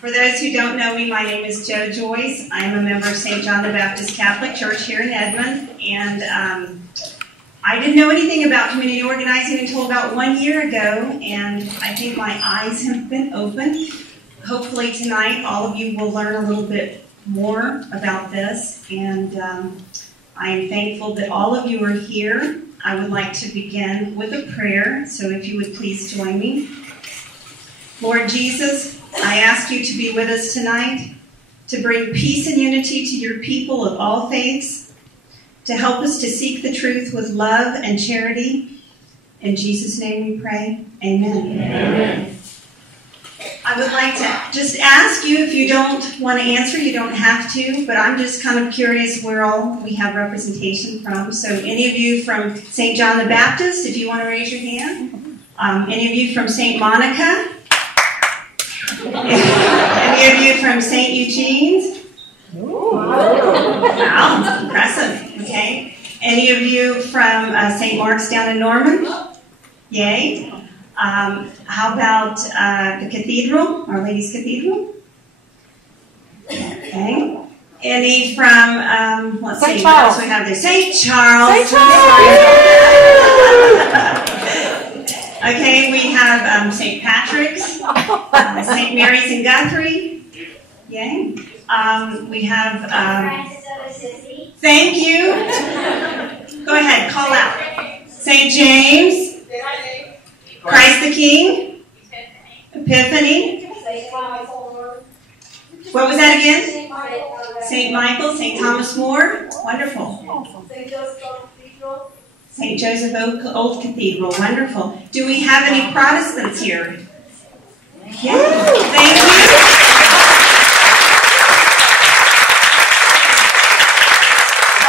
For those who don't know me, my name is Jo Joyce. I'm a member of St. John the Baptist Catholic Church here in Edmond, and I didn't know anything about community organizing until about 1 year ago, and I think my eyes have been opened. Hopefully tonight all of you will learn a little bit more about this, and I am thankful that all of you are here. I would like to begin with a prayer, so if you would please join me. Lord Jesus, I ask you to be with us tonight, to bring peace and unity to your people of all faiths, to help us to seek the truth with love and charity. In Jesus' name we pray. Amen. Amen. I would like to just ask you, if you don't want to answer, you don't have to, but I'm just kind of curious where all we have representation from. So any of you from St. John the Baptist, if you want to raise your hand. Any of you from St. Monica? Any of you from St. Eugene's? Wow, impressive. Okay. Any of you from St. Mark's down in Norman? Yay. How about the cathedral, Our Lady's Cathedral? Okay. Any from, let's see, what else we have there? St. Charles. St. Charles. Okay, we have St. Patrick's, St. Mary's in Guthrie. Yay. We have, thank you. Go ahead, call out. St. James, Christ the King, Epiphany. What was that again? St. Michael, St. Thomas More. Wonderful. St. Joseph Old Cathedral. Wonderful. Do we have any Protestants here? Yeah. Thank you.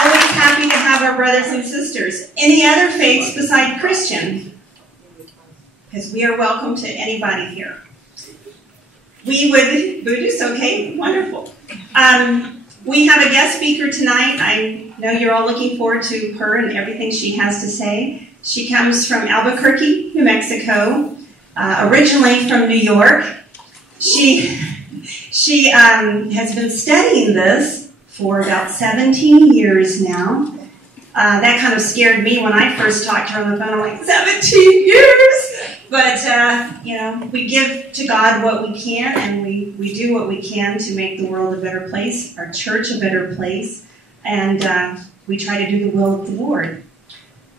Always happy to have our brothers and sisters. Any other faiths beside Christian? Because we are welcome to anybody here. Buddhist, okay, wonderful. We have a guest speaker tonight. I know you're all looking forward to her and everything she has to say. She comes from Albuquerque, New Mexico, originally from New York. She has been studying this for about 17 years now. That kind of scared me when I first talked to her on the phone. I'm like, 17 years? But, we give to God what we can, and we do what we can to make the world a better place, our church a better place, and we try to do the will of the Lord.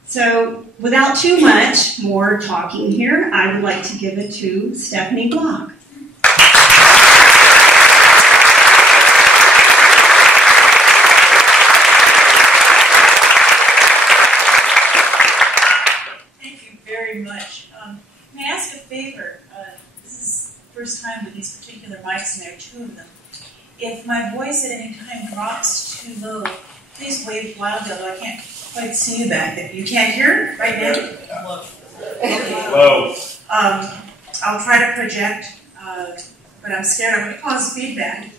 So, without too much more talking here, I would like to give it to Stephanie Block. Thank you very much. May I ask a favor? This is the first time with these particular mics, and there are two of them. If my voice at any time drops too low, please wave wildly, although I can't quite see you back there. You can't hear right now? Hello. Hello. I'll try to project, but I'm scared I'm going to cause feedback.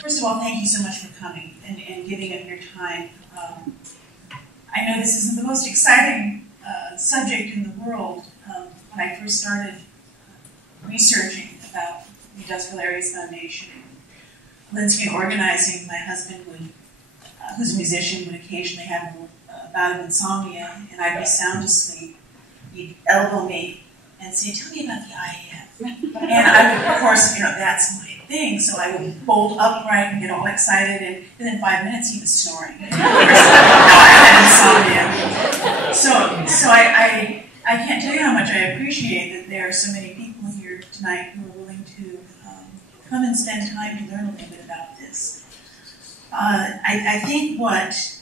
First of all, thank you so much for coming and giving up your time. I know this isn't the most exciting subject in the world. When I first started researching about the Industrial Areas Foundation, Alinskyian Organizing, my husband who's a musician, would occasionally have a bout of insomnia, and I'd be sound asleep. He'd elbow me and say, "Tell me about the IAF." And I would, of course, that's my thing, so I would bolt upright and get all excited, and within 5 minutes he was snoring. Of course, I had insomnia. So I can't tell you how much I appreciate that there are so many people here tonight who are willing to come and spend time to learn a little bit about this. I think what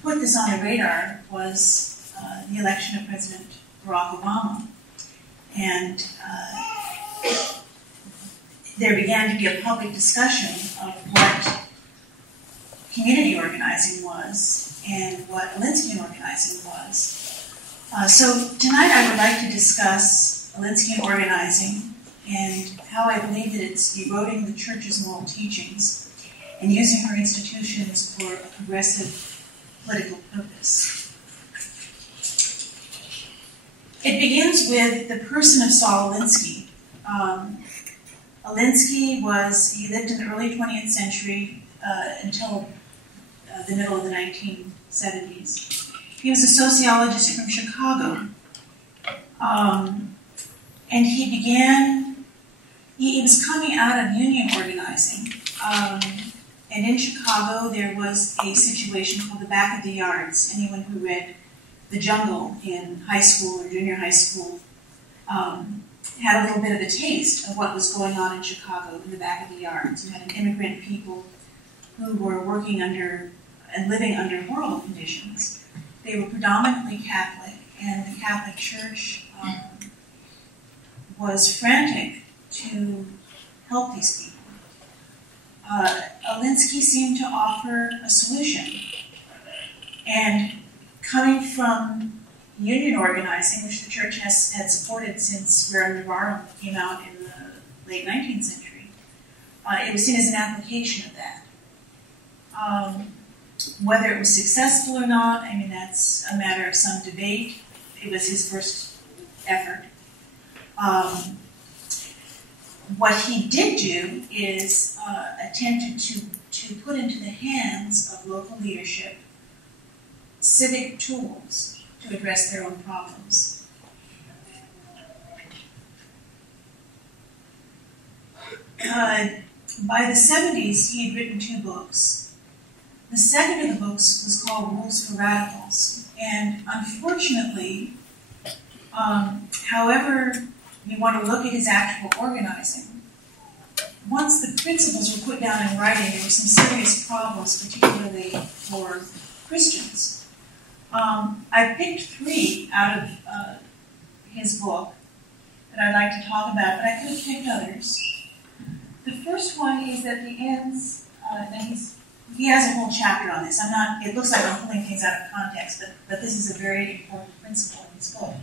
put this on the radar was the election of President Barack Obama. And there began to be a public discussion of what community organizing was and what Alinskyian organizing was. So tonight I would like to discuss Alinskyian organizing and how I believe that it's eroding the church's moral teachings and using her institutions for a progressive political purpose. It begins with the person of Saul Alinsky. He lived in the early 20th century until the middle of the 1970s. He was a sociologist from Chicago. And he was coming out of union organizing. And in Chicago, there was a situation called the back of the yards. Anyone who read The Jungle in high school or junior high school had a little bit of a taste of what was going on in Chicago in the back of the yards. You had an immigrant people who were working under and living under horrible conditions. They were predominantly Catholic, and the Catholic Church was frantic to help these people. Alinsky seemed to offer a solution. And coming from union organizing, which the church had supported since Rare Navarro came out in the late 19th century, it was seen as an application of that. Whether it was successful or not, I mean, that's a matter of some debate. It was his first effort. What he did do is attempted to put into the hands of local leadership civic tools to address their own problems. By the 70s, he had written 2 books. The second of the books was called Rules for Radicals. And unfortunately, however you want to look at his actual organizing, once the principles were put down in writing, there were some serious problems, particularly for Christians. I picked 3 out of his book that I'd like to talk about, but I could have picked others. The first one is at the ends, he has a whole chapter on this. It looks like I'm pulling things out of context, but this is a very important principle in his book.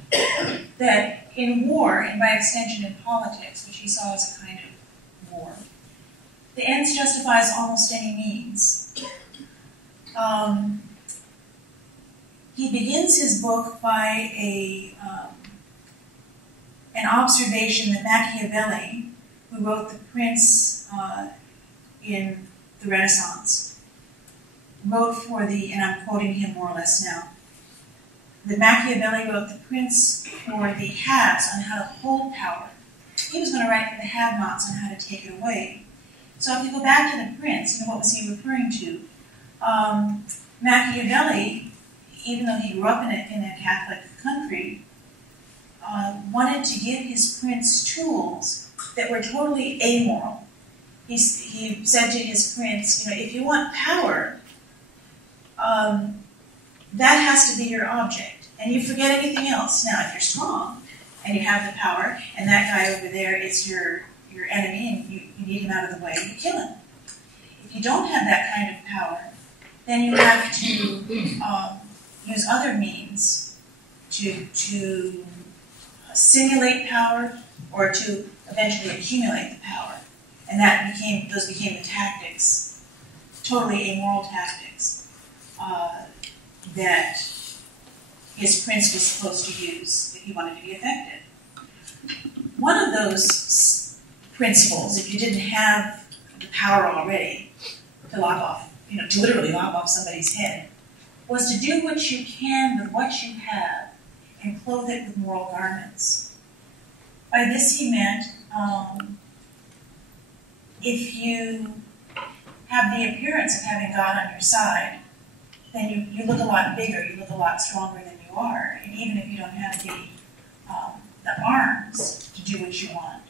That in war, and by extension in politics, which he saw as a kind of war, the ends justifies almost any means. He begins his book by an observation that Machiavelli, who wrote The Prince in the Renaissance, wrote for and I'm quoting him more or less now, that Machiavelli wrote The Prince for the haves on how to hold power. He was going to write for the have-nots on how to take it away. So if you go back to The Prince, what was he referring to? Machiavelli, even though he grew up in a Catholic country, wanted to give his prince tools that were totally amoral. He said to his prince, if you want power, that has to be your object, and you forget anything else. Now, if you're strong and you have the power, and that guy over there is your enemy, and you need him out of the way, you kill him. If you don't have that kind of power, then you have to use other means to simulate power or to eventually accumulate the power. And those became the tactics, totally amoral tactics, that his prince was supposed to use if he wanted to be effective. One of those principles, if you didn't have the power already to lop off, to literally lop off somebody's head, was to do what you can with what you have and clothe it with moral garments. By this he meant, if you have the appearance of having God on your side, then you look a lot bigger, you look a lot stronger than you are. And even if you don't have the arms to do what you want,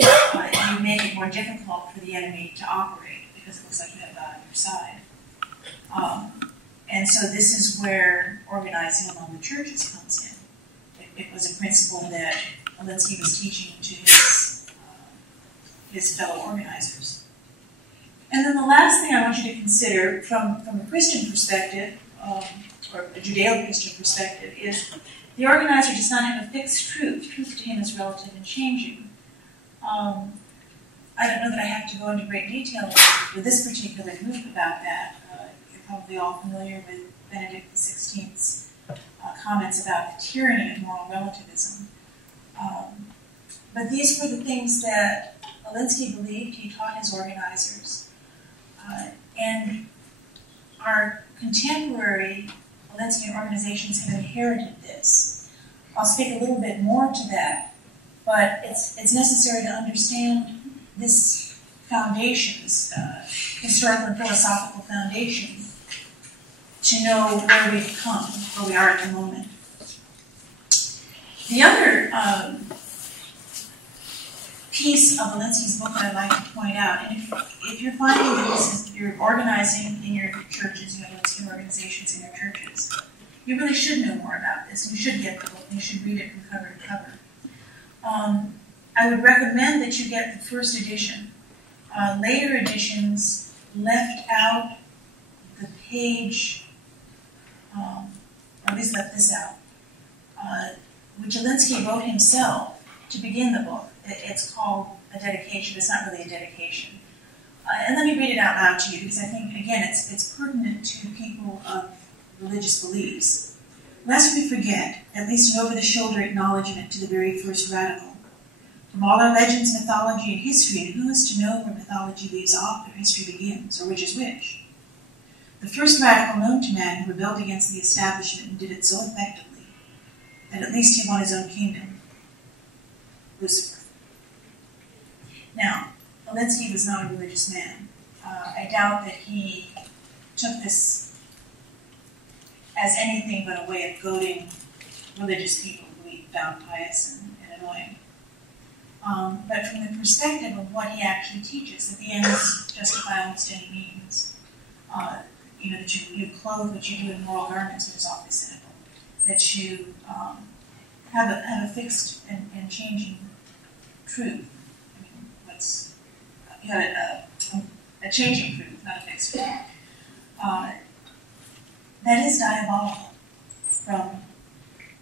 you make it more difficult for the enemy to operate because it looks like you have God on your side. And so this is where organizing among the churches comes in. It was a principle that Alinsky was teaching to his fellow organizers. And then the last thing I want you to consider from a Christian perspective, or a Judeo-Christian perspective, is the organizer does not have a fixed truth. Truth to him is relative and changing. I don't know that I have to go into great detail with this particular group about that. You're probably all familiar with Benedict XVI's comments about the tyranny of moral relativism. But these were the things that Alinsky believed, he taught his organizers, and our contemporary Alinskyian organizations have inherited this. I'll speak a little bit more to that, but it's necessary to understand this foundation, this historical and philosophical foundation, to know where we've come, where we are at the moment. The other piece of Alinskyi's book that I'd like to point out, and if you're finding that you're organizing in your churches, you have Alinskyian organizations in your churches, you really should know more about this. You should get the book, and you should read it from cover to cover. I would recommend that you get the first edition. Later editions left out the page, or at least left this out, which Alinsky wrote himself to begin the book. It's called a dedication. It's not really a dedication. And let me read it out loud to you, because I think, again, it's pertinent to people of religious beliefs. Lest we forget, at least an over-the-shoulder acknowledgement to the very first radical. From all our legends, mythology, and history, and who is to know where mythology leaves off or history begins, or which is which? The first radical known to man who rebelled against the establishment and did it so effectively that at least he won his own kingdom, Lucifer. Now, Alinsky was not a religious man. I doubt that he took this as anything but a way of goading religious people who he found pious and annoying. But from the perspective of what he actually teaches, that the ends justify almost any means. That you clothe what you do in moral garments, which is awfully cynical. That you have a fixed and changing truth. I mean, you have a changing truth, not a fixed truth. That is diabolical from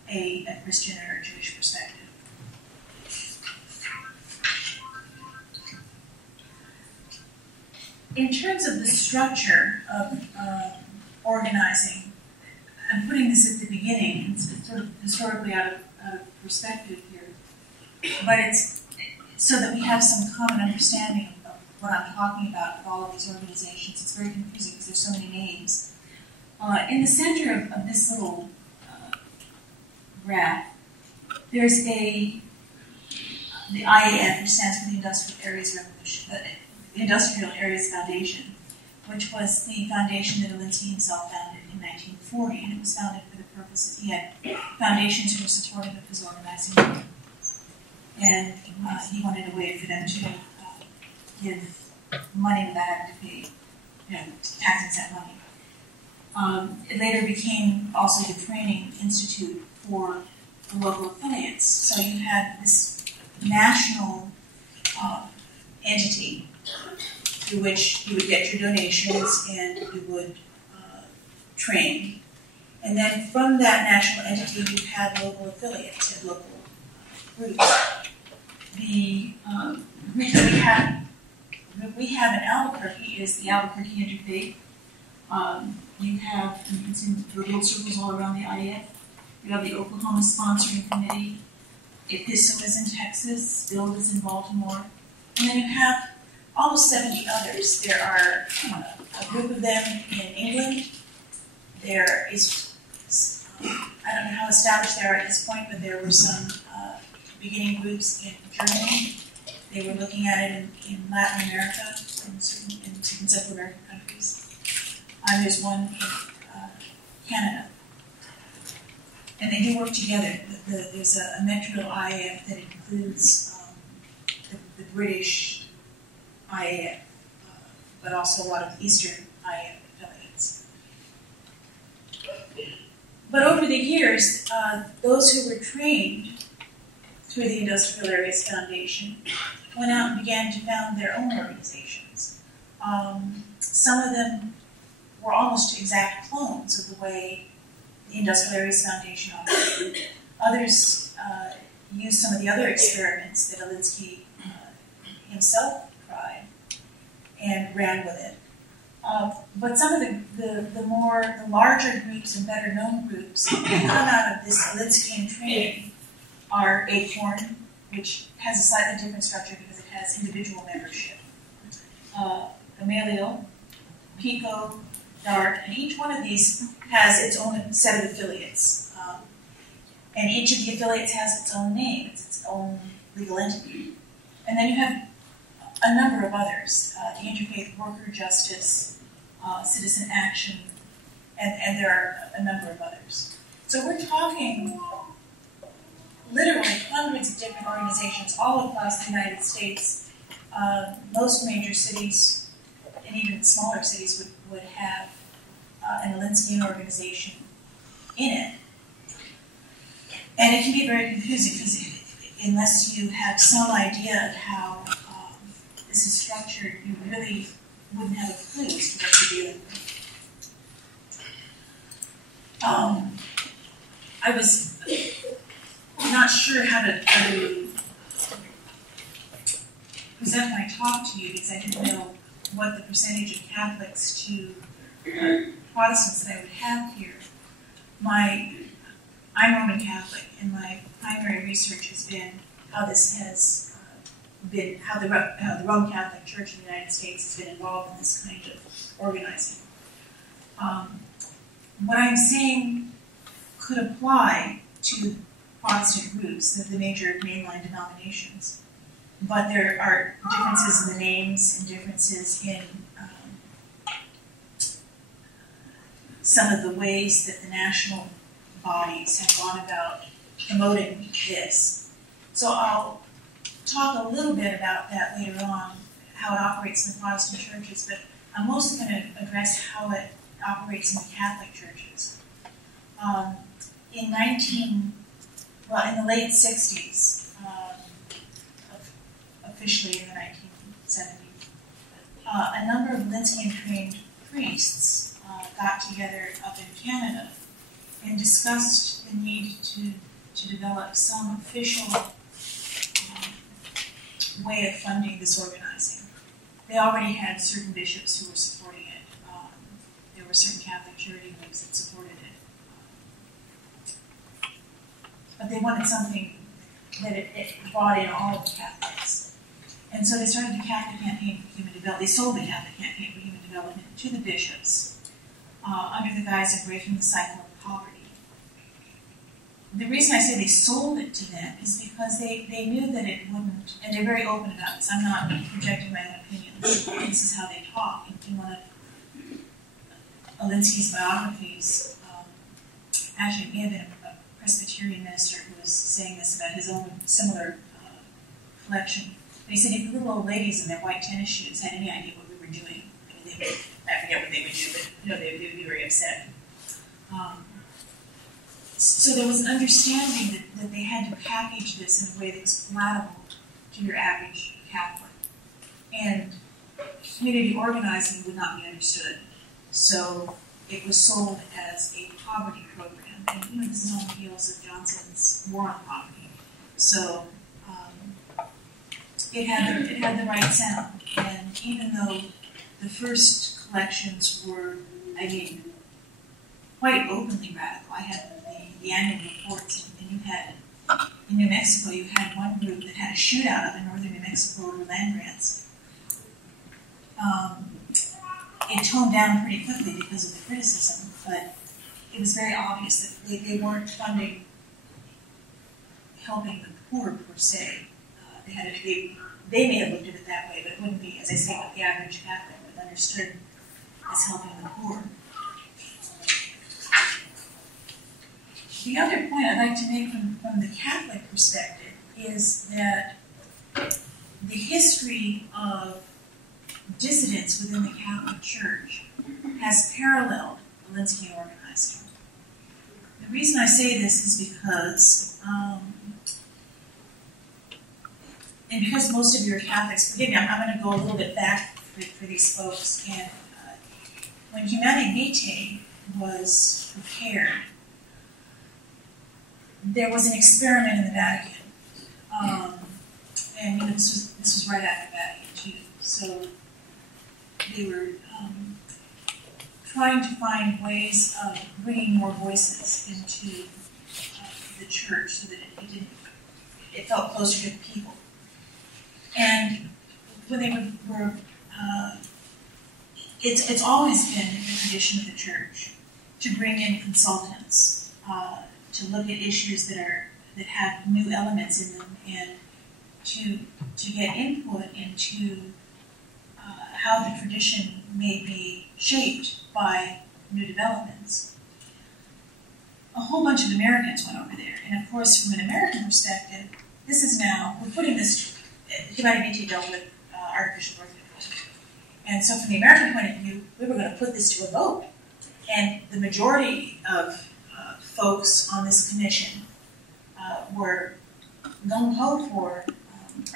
a Christian or a Jewish perspective. In terms of the structure of organizing, I'm putting this at the beginning. It's sort of historically out of perspective here, but it's so that we have some common understanding of what I'm talking about with all of these organizations. It's very confusing because there's so many names. In the center of this little graph, there's the IAF, which stands for the Industrial Areas Revolution. The Industrial Areas Foundation, which was the foundation that Alinsky himself founded in 1940, and it was founded for the purpose that he had foundations who were supportive of his organizing work. And he wanted a way for them to give money without having to pay, tax exempt money. It later became also the training institute for the local affiliates. So you had this national entity through which you would get your donations and you would train. And then from that national entity, you had local affiliates and local groups. The group that we have in Albuquerque is the Albuquerque Interfaith. You can see the little circles all around the IF. You have the Oklahoma Sponsoring Committee. Epistle is in Texas. Build is in Baltimore. And then you have almost 70 others. There are a group of them in England. There is, I don't know how established they are at this point, but there were some beginning groups in Germany. They were looking at it in Latin America, in certain Central American countries. There's one in Canada. And they do work together. There's a Metro IAF that includes the British IAF, but also a lot of the Eastern IAF affiliates. But over the years, those who were trained through the Industrial Areas Foundation went out and began to found their own organizations. Some of them were almost exact clones of the way the Industrial Areas Foundation operated. Others used some of the other experiments that Alinsky himself tried and ran with it. But some of the larger groups and better known groups that come out of this Alinskyian training are Acorn, which has a slightly different structure because it has individual membership. Gamaliel, Pico, Dart, and each one of these has its own set of affiliates. And each of the affiliates has its own name, its own legal entity. And then you have a number of others, the Interfaith Worker Justice, Citizen Action, and there are a number of others. So we're talking literally hundreds of different organizations all across the United States. Most major cities, and even smaller cities, would have an Alinskyian organization in it. And it can be very confusing because unless you have some idea of how this is structured, you really wouldn't have a clue as to what you're dealing with. I was not sure how to present my talk to you because I didn't know what the percentage of Catholics to Protestants that I would have here. I'm Roman Catholic, and my primary research has been how this has been, how the Roman Catholic Church in the United States has been involved in this kind of organizing. What I'm saying could apply to Protestant groups, the major mainline denominations, but there are differences in the names and differences in some of the ways that the national bodies have gone about promoting this. So I'll talk a little bit about that later on, how it operates in the Protestant churches, but I'm mostly going to address how it operates in the Catholic churches. In the late 60s, officially in the 1970s, a number of Alinskyian-trained priests got together up in Canada and discussed the need to develop some official way of funding this organizing. They already had certain bishops who were supporting it. There were certain Catholic charity groups that supported it. But they wanted something that it brought in all of the Catholics. And so they started the Catholic Campaign for Human Development. They sold the Catholic Campaign for Human Development to the bishops under the guise of breaking the cycle of poverty. The reason I say they sold it to them is because they knew that it wouldn't, and they're very open about this. I'm not projecting my own opinions. This is how they talk. In one of Alinskyi's biographies, actually it may have been a Presbyterian minister who was saying this about his own similar collection. But he said if the little old ladies in their white tennis shoes had any idea what we were doing, I mean, I forget what they would do, but they would be very upset. So there was an understanding that they had to package this in a way that was palatable to your average Catholic. And community organizing would not be understood. So it was sold as a poverty program. And this is on the heels of Johnson's war on poverty. So it had the right sound. And even though the first collections were, quite openly radical, I had the annual reports, and you had, in New Mexico, you had one group that had a shootout up in northern New Mexico over land grants. It toned down pretty quickly because of the criticism, but it was very obvious that they weren't funding helping the poor per se. They may have looked at it that way, but it wouldn't be, as I say, what the average Catholic would have understood as helping the poor. The other point I'd like to make from the Catholic perspective is that the history of dissidents within the Catholic Church has paralleled Alinskyian organizing. The reason I say this is because, and because most of you are Catholics, forgive me, I'm going to go a little bit back for these folks. And when Humanae Vitae was prepared, there was an experiment in the Vatican, and this was right after Vatican II. So they were trying to find ways of bringing more voices into the church so that it felt closer to the people. And when they were it's always been the tradition of the church to bring in consultants to look at issues that have new elements in them, and to get input into how the tradition may be shaped by new developments. A whole bunch of Americans went over there, and of course, from an American perspective, this is now, we're putting this, Humanity dealt with artificial birth control. And so from the American point of view, we were going to put this to a vote. And the majority of folks on this commission were gung-ho for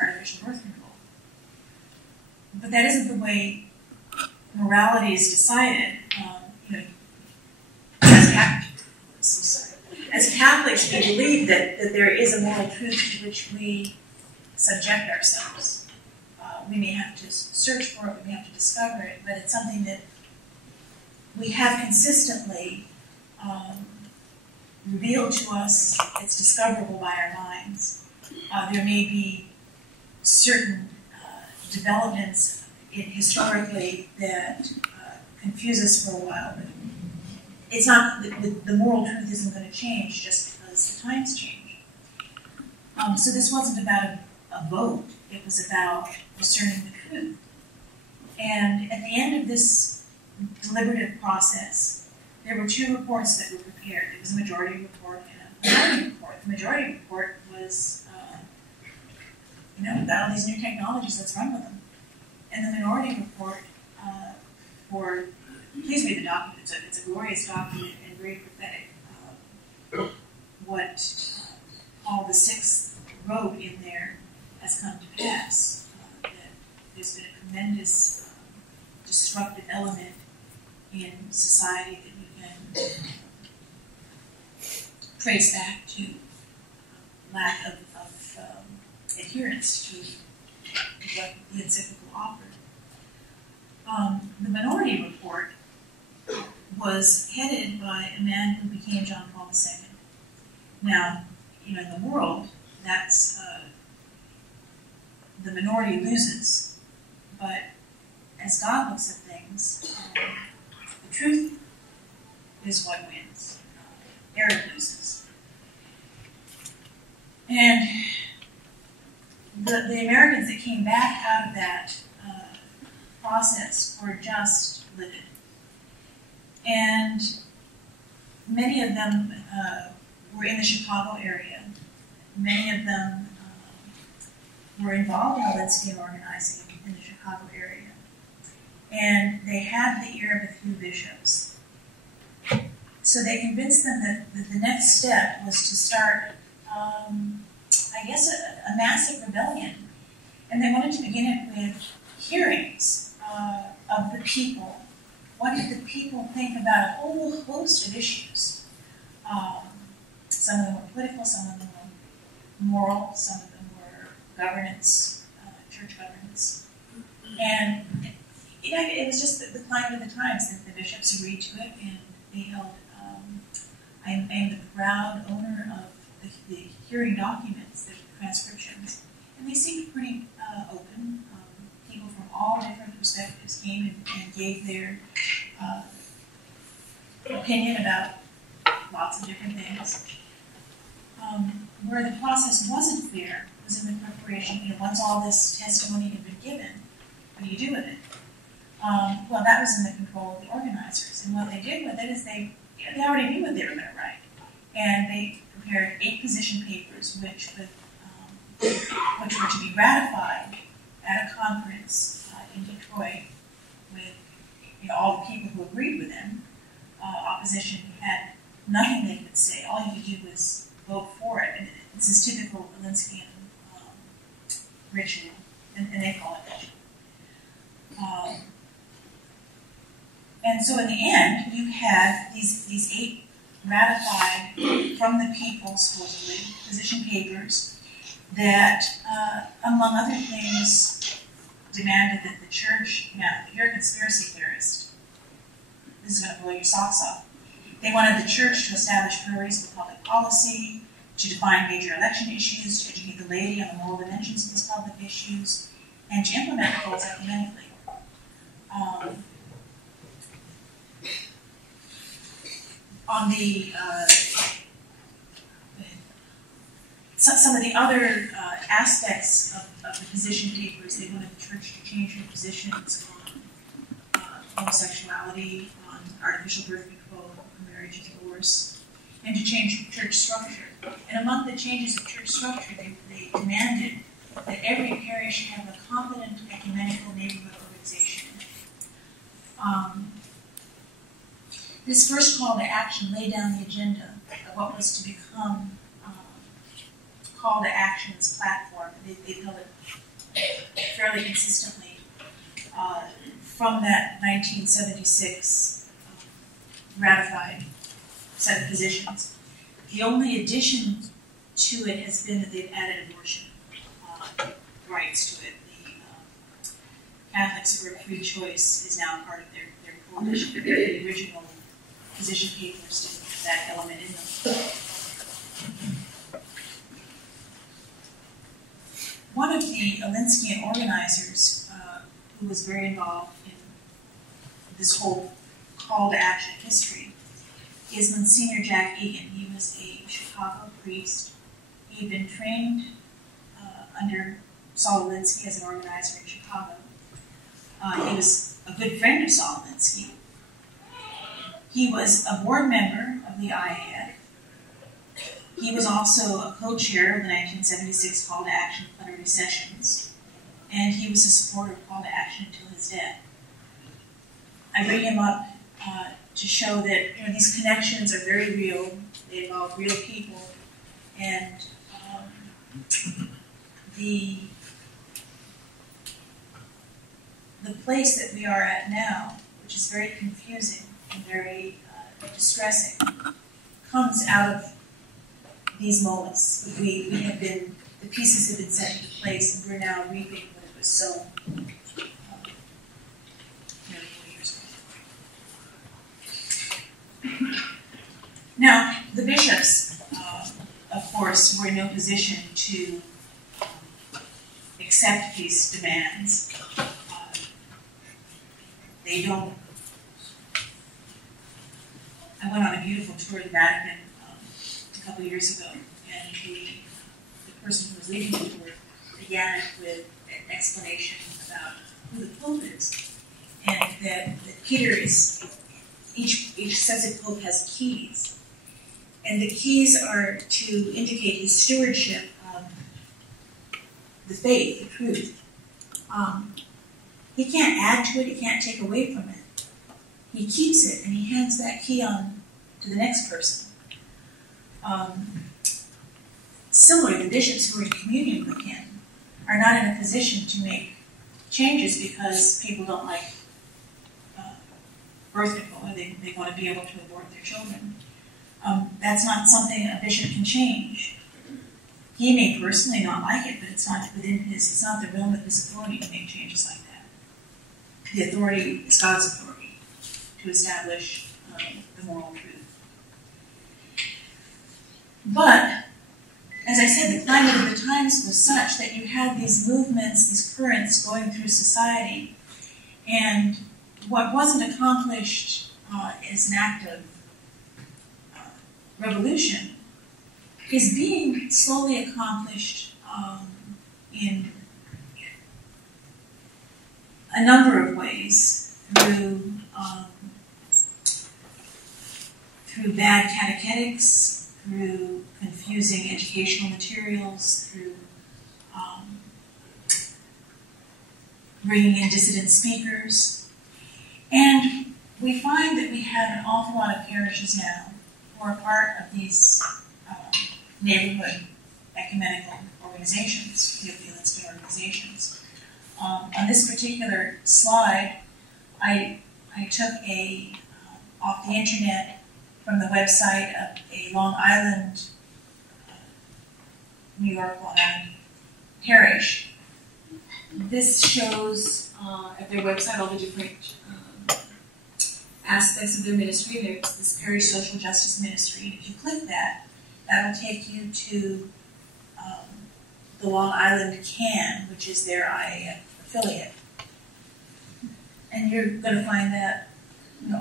artificial birth control. But that isn't the way morality is decided. As Catholics, we believe that there is a moral truth to which we subject ourselves. We may have to search for it, we may have to discover it, but it's something that we have consistently revealed to us. It's discoverable by our minds. There may be certain developments historically that confuse us for a while, but it's not, the moral truth isn't going to change just because the times change. So this wasn't about a vote, it was about discerning the truth. And at the end of this deliberative process, there were two reports that were prepared. There was a majority report and a minority report. The majority report was, about all these new technologies, let's run with them. And the minority report, please read the document. It's a glorious document and very prophetic. What Paul VI wrote in there has come to pass. That there's been a tremendous destructive element in society that we can trace back to lack of adherence to what the encyclical offered. The minority report was headed by a man who became John Paul II. Now, in the world, that's the minority loses, but as God looks at things, the truth is what wins. Error loses. And the Americans that came back out of that process were just livid. And many of them were in the Chicago area. Many of them were involved in Alinskyian organizing in the Chicago area. And they had the ear of a few bishops. So they convinced them that the next step was to start, a massive rebellion. And they wanted to begin it with hearings of the people. What did the people think about a whole host of issues? Some of them were political, some of them were moral, some of them were governance, church governance. And it was just the climate of the times that the bishops agreed to it, and they held, I am the proud owner of the hearing documents, the transcriptions, and they seemed pretty open. People from all different perspectives came and gave their opinion about lots of different things. Where the process wasn't clear was in the preparation. Once all this testimony had been given, what do you do with it? Well, that was in the control of the organizers. And what they did with it is they already knew what they were going to write. And they prepared 8 position papers, which were to be ratified at a conference in Detroit with all the people who agreed with them. Opposition had nothing they could say. All you could do was vote for it. And this is typical Alinskyian ritual, and they call it ritual. And so in the end, you had these 8 ratified from the people, supposedly, position papers that, among other things, demanded that the church, now, if you're a conspiracy theorist, this is going to blow your socks off. They wanted the church to establish priorities of public policy. to define major election issues, to educate the laity on the moral dimensions of these public issues, and to implement the goals ecumenically. On the some of the other aspects of the position papers, they wanted the church to change their positions on homosexuality, on artificial birth control, marriage and divorce, and to change church structure. And among the changes of church structure, they demanded that every parish have a competent ecumenical neighborhood organization. This first call to action laid down the agenda of what was to become call to actions platform. They held it fairly consistently from that 1976 ratified set of positions. The only addition to it has been that they've added abortion rights to it. The Catholics for Free Choice is now part of their coalition. The original position papers didn't have that element in them. One of the Alinskyian organizers who was very involved in this whole call to action history is Monsignor Jack Egan. He was a Chicago priest. He had been trained under Saul Alinsky as an organizer in Chicago. He was a good friend of Saul Alinsky. He was a board member of the IAF. He was also a co-chair of the 1976 Call to Action plenary sessions, and he was a supporter of Call to Action until his death. I bring him up to show that these connections are very real. They involve real people, and the place that we are at now, which is very confusing and very distressing, comes out of these moments. We have been, the pieces have been set into place, and we're now reaping what it was sown nearly 4 years ago. Now, the bishops, of course, were in no position to accept these demands. They don't. I went on a beautiful tour of the Vatican a couple of years ago, and the person who was leading the tour began with an explanation about who the Pope is, and that Peter is, each successive Pope has keys, and the keys are to indicate his stewardship of the faith, the truth. He can't add to it, he can't take away from it. He keeps it, and he hands that key on to the next person. Similarly, the bishops who are in communion with him are not in a position to make changes because people don't like birth control, or they want to be able to abort their children. That's not something a bishop can change. He may personally not like it, but it's not the realm of his authority to make changes like that. The authority is God's authority to establish the moral truth. But, as I said, the climate of the times was such that you had these movements, these currents going through society, and what wasn't accomplished as an act of revolution is being slowly accomplished in a number of ways through bad catechetics, through confusing educational materials, through bringing in dissident speakers. And we find that we have an awful lot of parishes now who are part of these neighborhood ecumenical organizations, the Alinskyian organizations. On this particular slide, I took off the internet from the website of a Long Island, New York, Long Island parish. This shows at their website all the different aspects of their ministry. There's this parish social justice ministry. And if you click that, that'll take you to the Long Island CAN, which is their IAF affiliate. And you're going to find that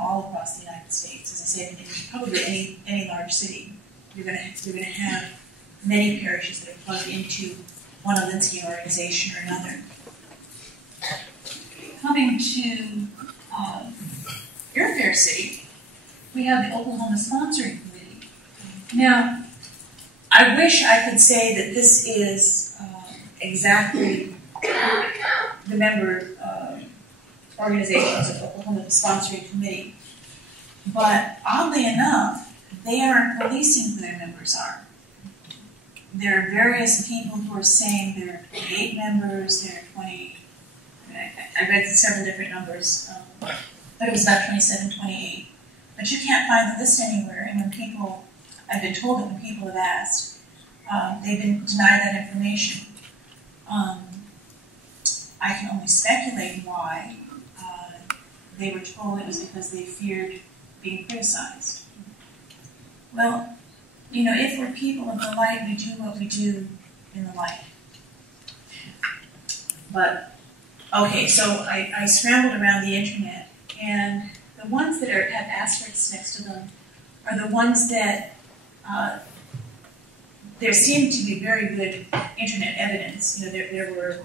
all across the United States. As I said, in probably any large city, you're going to have many parishes that are plugged into one Alinskyian organization or another. Coming to your fair city, we have the Oklahoma Sponsoring Committee. Now, I wish I could say that this is exactly the member organizations of Oklahoma Sponsoring Committee, but oddly enough, they aren't releasing who their members are. There are various people who are saying there are 28 members, there are 20, I read several different numbers, but it was about 27, 28. But you can't find the list anywhere, and when people, I've been told that when people have asked, they've been denied that information. I can only speculate why. They were told it was because they feared being criticized. Well, if we're people of the light, we do what we do in the light. But, okay, so I scrambled around the internet, and the ones that have asterisks next to them are the ones that there seemed to be very good internet evidence. There were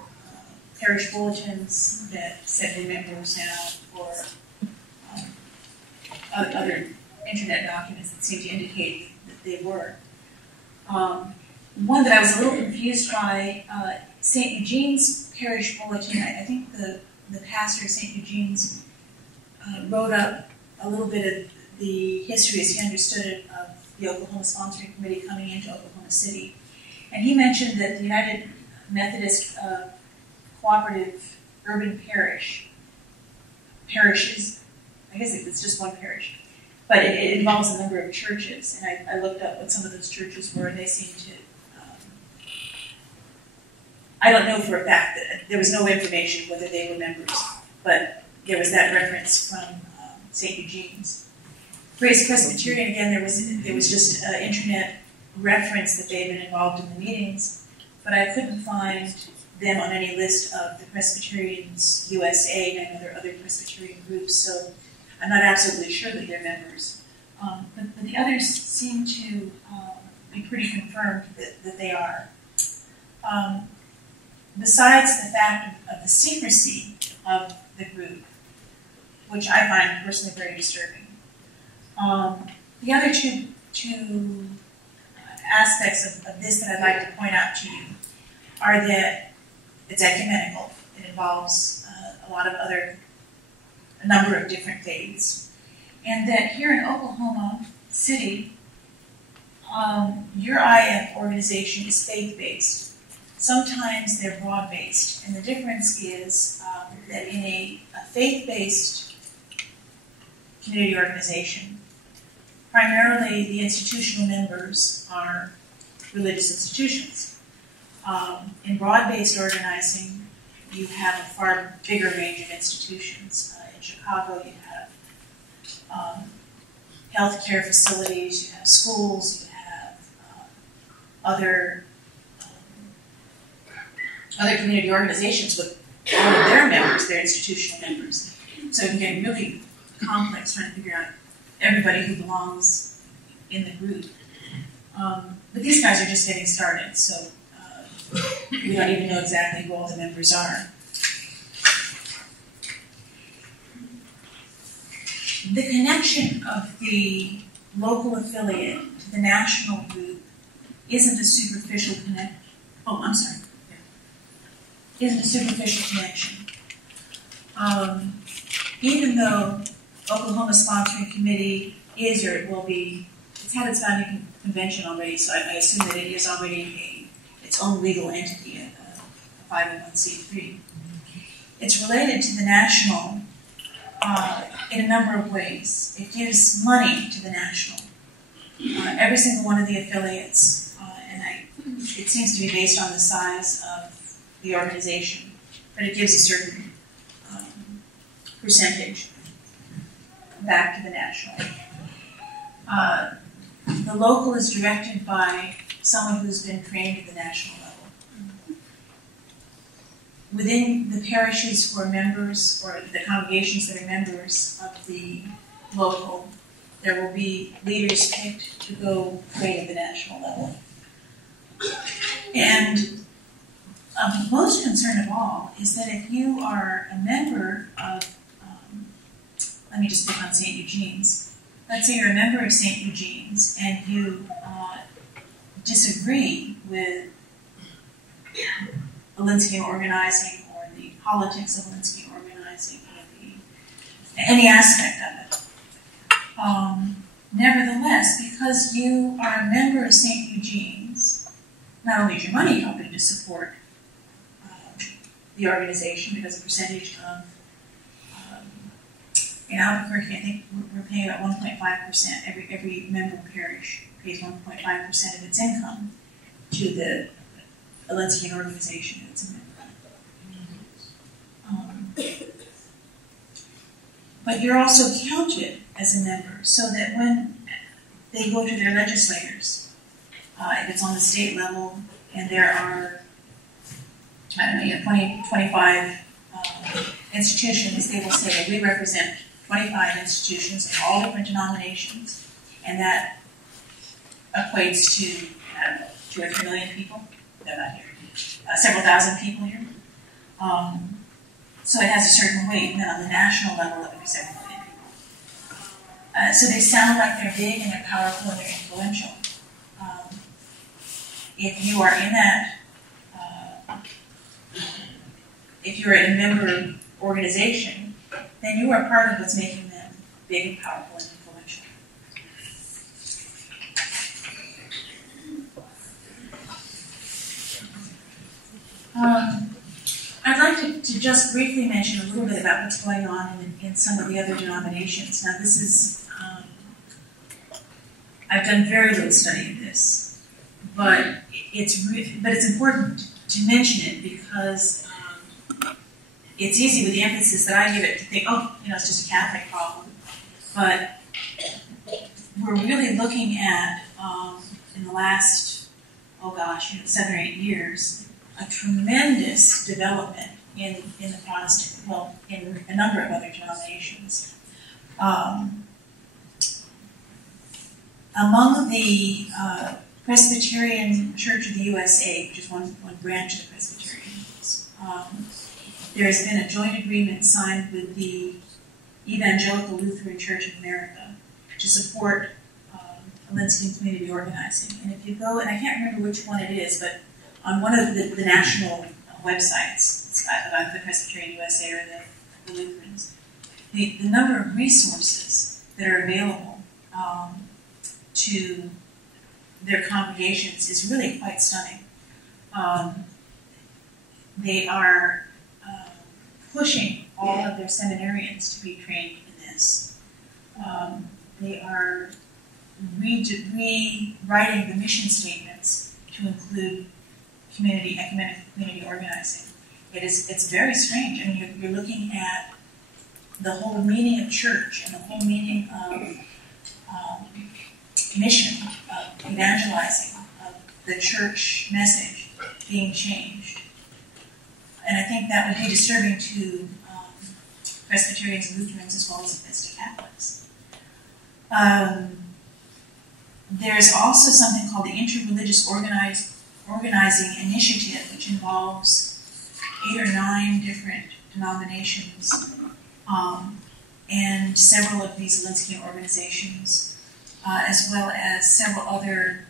parish bulletins that said their members now, or other internet documents that seemed to indicate that they were. One that I was a little confused by, St. Eugene's parish bulletin, I think the pastor of St. Eugene's wrote up a little bit of the history, as he understood it, of the Oklahoma Sponsoring Committee coming into Oklahoma City. And he mentioned that the United Methodist Cooperative Urban parishes, I guess it's just one parish, but it involves a number of churches, and I looked up what some of those churches were, and they seemed to, I don't know for a fact that there was no information whether they were members, but there was that reference from St. Eugene's. Grace Presbyterian, again, there was just an internet reference that they had been involved in the meetings, but I couldn't find them on any list of the Presbyterians USA, and I know there are other Presbyterian groups, so I'm not absolutely sure that they're members. But the others seem to be pretty confirmed that they are. Besides the fact of the secrecy of the group, which I find personally very disturbing, the other two aspects of this that I'd like to point out to you are that it's ecumenical. It involves a number of different faiths. And that here in Oklahoma City, your IF organization is faith-based. Sometimes they're broad-based. And the difference is that in a faith-based community organization, primarily the institutional members are religious institutions. In broad-based organizing, you have a far bigger range of institutions. In Chicago, you have healthcare facilities, you have schools, you have other community organizations with all of their members, their institutional members. So it can get really complex trying to figure out everybody who belongs in the group. But these guys are just getting started, so we don't even know exactly who all the members are. The connection of the local affiliate to the national group isn't a superficial connection. Oh, I'm sorry. Isn't a superficial connection. Even though Oklahoma Sponsoring Committee is, or it will be, it's had its founding convention already, so I assume that it is already its own legal entity, a 501c3. It's related to the national in a number of ways. It gives money to the national. Every single one of the affiliates, it seems to be based on the size of the organization, but it gives a certain percentage back to the national. The The local is directed by someone who's been trained at the national level. Within the parishes who are members, or the congregations that are members of the local, there will be leaders picked to go train at the national level. And most concern of all is that if you are a member of, let me just pick on St. Eugene's. Let's say you're a member of St. Eugene's and you disagree with Alinskyian organizing or the politics of Alinskyian organizing or any aspect of it. Nevertheless, because you are a member of St. Eugene's, not only is your money helping to support the organization, because a percentage of, in Albuquerque, I think we're paying about 1.5%. Every member parish pays 1.5% of its income to the Alinskyian organization that's a member. But you're also counted as a member, so that when they go to their legislators, if it's on the state level, and there are, 20, 25 institutions, they will say that we represent 25 institutions of all different denominations, and that equates to, 2 or 3 million people. They're not here. Several thousand people here. So it has a certain weight, and then on the national level, it would be several million people. So they sound like they're big and they're powerful and they're influential. If you are in that, if you're a member organization, then you are part of what's making them big and powerful and influential. I'd like to just briefly mention a little bit about what's going on in some of the other denominations. Now, this is, I've done very little study of this, but it's important to mention it because it's easy with the emphasis that I give it to think, it's just a Catholic problem. But we're really looking at, in the last, 7 or 8 years, a tremendous development in the Protestant, in a number of other denominations. Among the Presbyterian Church of the USA, which is one branch of the Presbyterians, there has been a joint agreement signed with the Evangelical Lutheran Church of America to support Alinskyian Community Organizing. And if you go, and I can't remember which one it is, but on one of the national websites, it's about the Presbyterian USA or the Lutherans, the number of resources that are available to their congregations is really quite stunning. They are pushing all of their seminarians to be trained in this. They are rewriting the mission statements to include ecumenical community organizing. It's very strange. I mean, you're looking at the whole meaning of church and the whole meaning of mission, of evangelizing, of the church message being changed. And I think that would be disturbing to Presbyterians and Lutherans as well as to Catholics. There's also something called the Interreligious Organizing Initiative, which involves 8 or 9 different denominations and several of these Alinskyian organizations, as well as several other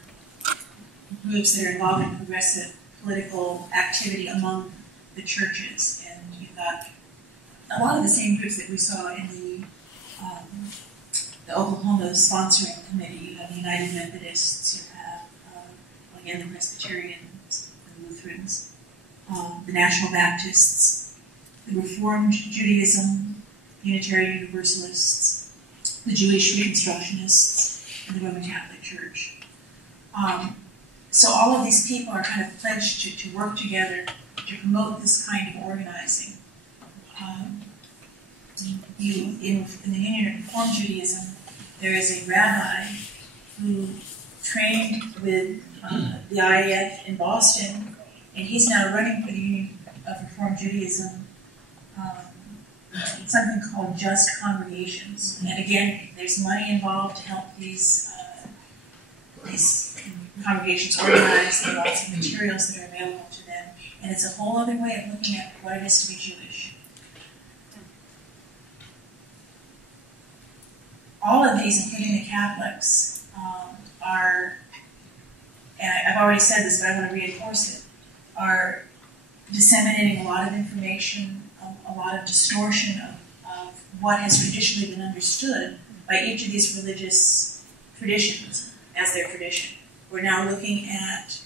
groups that are involved in progressive political activity among the churches. And you've got a lot of the same groups that we saw in the Oklahoma sponsoring committee. You have the United Methodists, you have, again, the Presbyterians and Lutherans, the National Baptists, the Reformed Judaism, Unitarian Universalists, the Jewish Reconstructionists, and the Roman Catholic Church. So all of these people are kind of pledged to work together to promote this kind of organizing. In the Union of Reformed Judaism, there is a rabbi who trained with the IAF in Boston, and he's now running for the Union of Reformed Judaism. Something called Just Congregations, and again, there's money involved to help these congregations organize. There are lots of materials that are available to them, and it's a whole other way of looking at what it is to be Jewish. All of these, including the Catholics, are, and I've already said this, but I want to reinforce it, are disseminating a lot of information, a lot of distortion of what has traditionally been understood by each of these religious traditions as their tradition. We're now looking at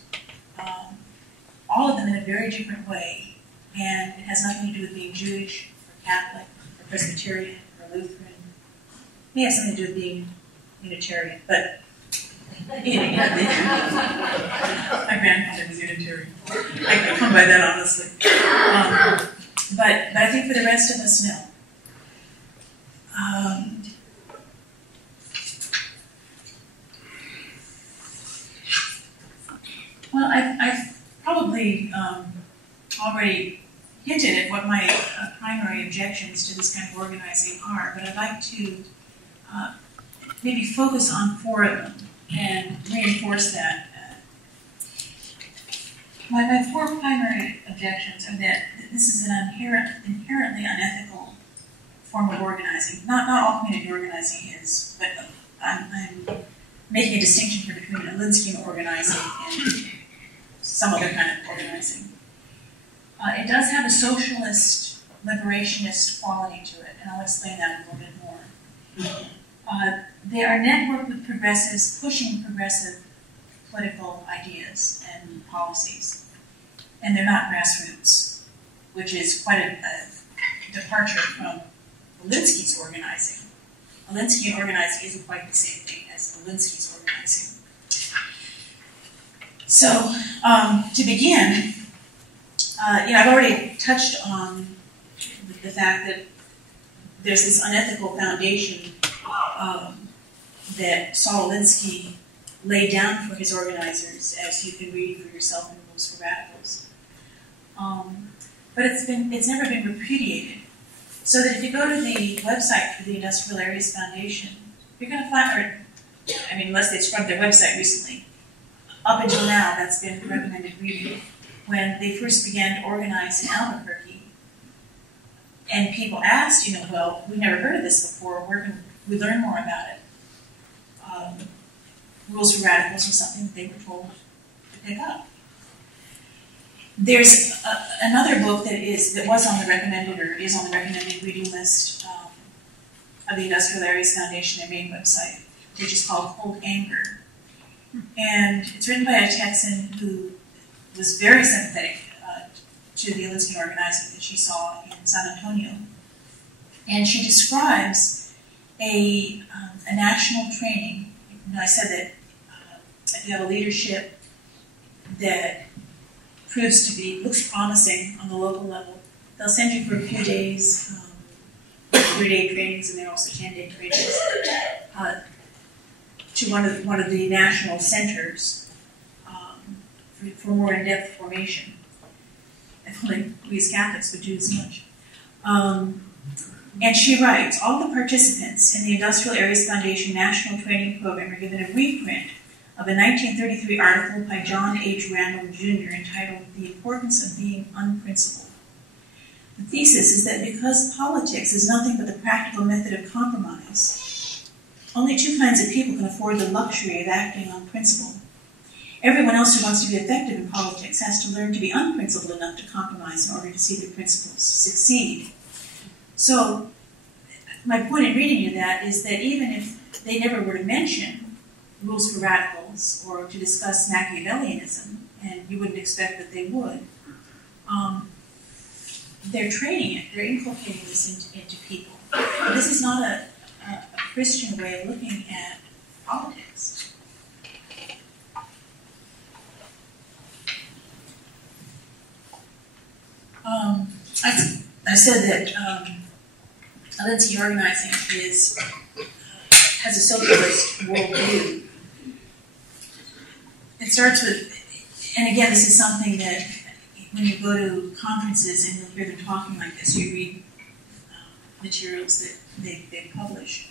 all of them in a very different way, and it has nothing to do with being Jewish or Catholic or Presbyterian or Lutheran. It may have something to do with being Unitarian, but my grandfather was Unitarian. I come by that honestly. But I think for the rest of us, no. Well, I've probably already hinted at what my primary objections to this kind of organizing are, but I'd like to maybe focus on 4 of them and reinforce that. My 4 primary objections are that this is an inherently unethical form of organizing. Not all community organizing is, but I'm making a distinction between Alinskyian organizing and some other kind of organizing. It does have a socialist, liberationist quality to it, and I'll explain that a little bit more. They are networked with progressives pushing progressive political ideas and policies. And they're not grassroots, which is quite a departure from Alinskyi's organizing. Alinskyian organizing isn't quite the same thing as Alinskyi's organizing. So, to begin, I've already touched on the fact that there's this unethical foundation that Saul Alinsky laid down for his organizers, as you can read for yourself in Rules for Radicals. But it's never been repudiated. So that if you go to the website for the Industrial Areas Foundation, you're going to find, unless they scrubbed their website recently, up until now, that's been recommended reading. When they first began to organize in Albuquerque, and people asked, well, we never heard of this before, where can we learn more about it? Rules for Radicals was something that they were told to pick up. There's another book that was on the recommended or is on the recommended reading list of the Industrial Areas Foundation, their main website, which is called Cold Anger. And it's written by a Texan who was very sympathetic to the Alinskyian organizing that she saw in San Antonio. And she describes a national training. I said that if you have a leadership that looks promising on the local level, they'll send you for a few days, 3-day trainings, and then also 10-day trainings, to one of the national centers for more in-depth formation. If only we as Catholics would do as much. And she writes, all the participants in the Industrial Areas Foundation National Training Program are given a reprint of a 1933 article by John H. Randall, Jr. entitled The Importance of Being Unprincipled. The thesis is that because politics is nothing but the practical method of compromise, only 2 kinds of people can afford the luxury of acting on principle. Everyone else who wants to be effective in politics has to learn to be unprincipled enough to compromise in order to see their principles succeed. So, my point in reading you that is that even if they never were to mention Rules for Radicals or to discuss Machiavellianism, and you wouldn't expect that they would, they're training it, they're inculcating this into people. This is not a Christian way of looking at politics. I said that Alinskyian organizing has a socialist worldview. starts with, and again, this is something that when you go to conferences and you'll hear them talking like this, you read materials that they publish.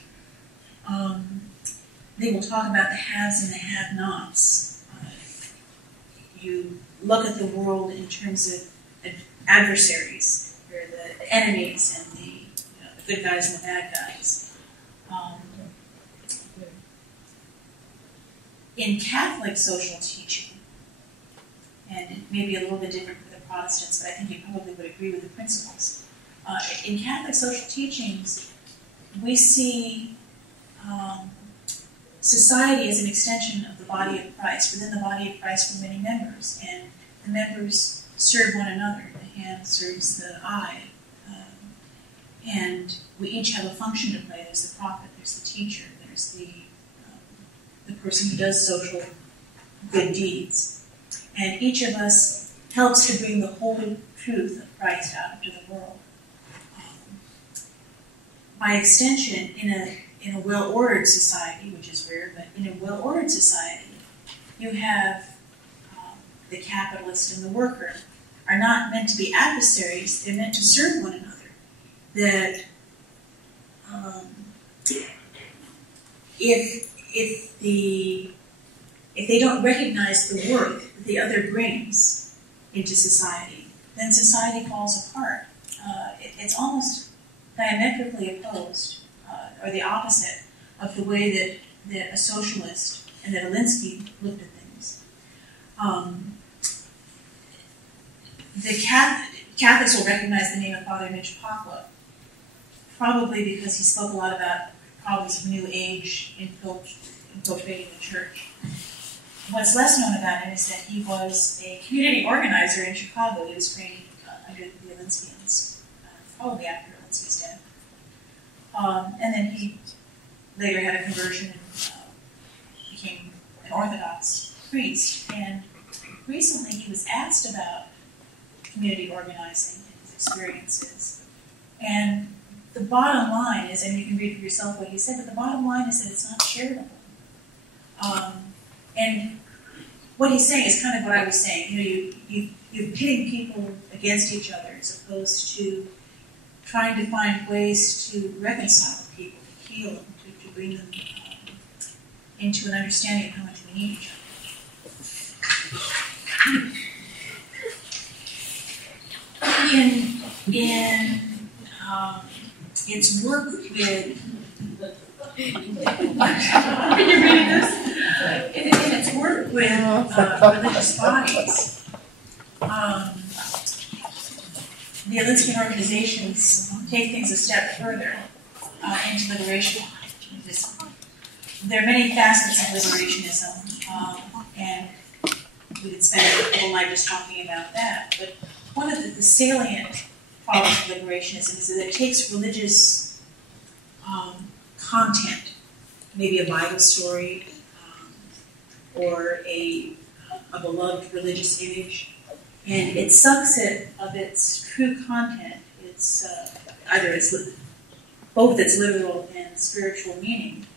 They will talk about the haves and the have-nots. You look at the world in terms of adversaries, or the enemies, and the good guys and the bad guys. In Catholic social teaching, and it may be a little bit different for the Protestants, but I think you probably would agree with the principles. In Catholic social teachings, we see society as an extension of the body of Christ. Within the body of Christ are many members, and the members serve one another. The hand serves the eye, and we each have a function to play. There's the prophet, there's the teacher, there's the person who does social good deeds. And each of us helps to bring the holy truth of Christ out into the world. By extension, in a well-ordered society, which is rare, but in a well-ordered society, you have the capitalist and the worker are not meant to be adversaries, they're meant to serve one another. That if they don't recognize the worth that the other brings into society, then society falls apart. It's almost diametrically opposed, or the opposite of the way that a socialist and that Alinsky looked at things. The Catholics will recognize the name of Father Mitch Pacwa, probably because he spoke a lot about problems of New Age infiltrating the church. What's less known about him is that he was a community organizer in Chicago. He was trained under the Alinskyians, probably after Alinsky's death. And then he later had a conversion and became an Orthodox priest. And recently he was asked about community organizing and his experiences. And the bottom line is, and you can read for yourself what he said, but the bottom line is that it's not charitable. And what he's saying is kind of what I was saying. You're pitting people against each other as opposed to trying to find ways to reconcile people, to heal them, to bring them into an understanding of how much we need each other. In its work with... Can you read this? In its work with religious bodies, the Alinskyian organizations take things a step further into liberation. There are many facets of liberationism, and we could spend a whole night just talking about that. But one of the salient problems of liberationism is that it takes religious content, maybe a Bible story or a beloved religious image, and it sucks it of its true content. It's either both its literal and spiritual meaning,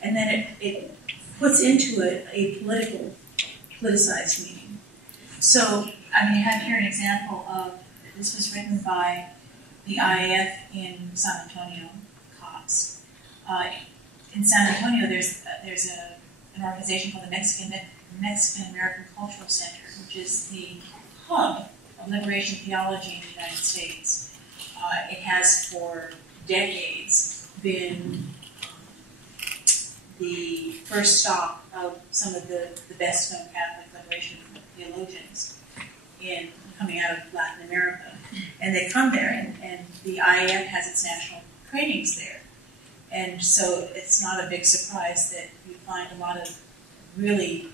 and then it puts into it a politicized meaning. So, I mean, you have here an example of, this was written by the IAF in San Antonio, COPS. In San Antonio, there's an organization called the Mexican American Cultural Center, which is the hub of liberation theology in the United States. It has for decades been the first stop of some of the best known Catholic liberation theologians in coming out of Latin America. And they come there, and the IAF has its national trainings there. And so it's not a big surprise that you find a lot of really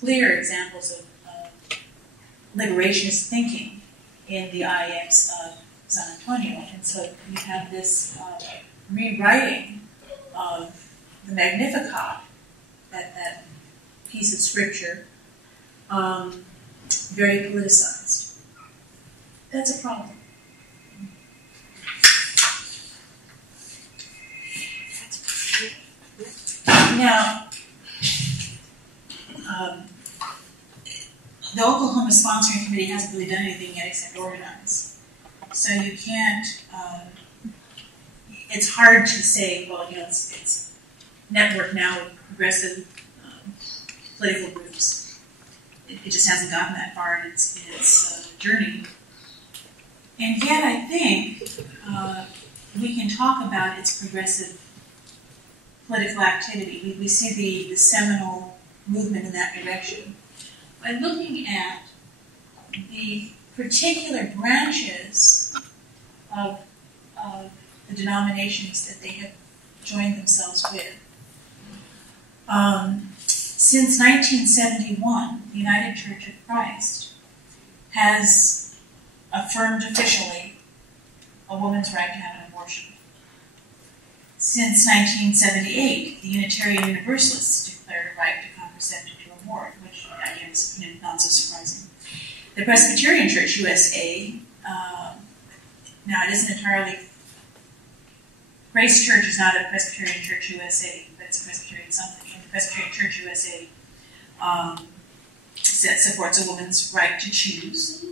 clear examples of liberationist thinking in the IAFs of San Antonio. And so you have this rewriting of the Magnificat, that piece of scripture, very politicized. That's a problem. Now, the Oklahoma Sponsoring Committee hasn't really done anything yet except organize. So you can't, it's hard to say, well, it's network now with progressive political groups. It just hasn't gotten that far in its journey. And yet I think we can talk about its progressive political activity. We see the seminal movement in that direction by looking at the particular branches of the denominations that they have joined themselves with. Since 1971, the United Church of Christ has affirmed officially a woman's right to have an abortion. Since 1978, the Unitarian Universalists declared a right to contraceptive to abort, which again is not so surprising. The Presbyterian Church USA, now it isn't entirely, Grace Church is not a Presbyterian Church USA, but it's a Presbyterian something. And the Presbyterian Church USA supports a woman's right to choose.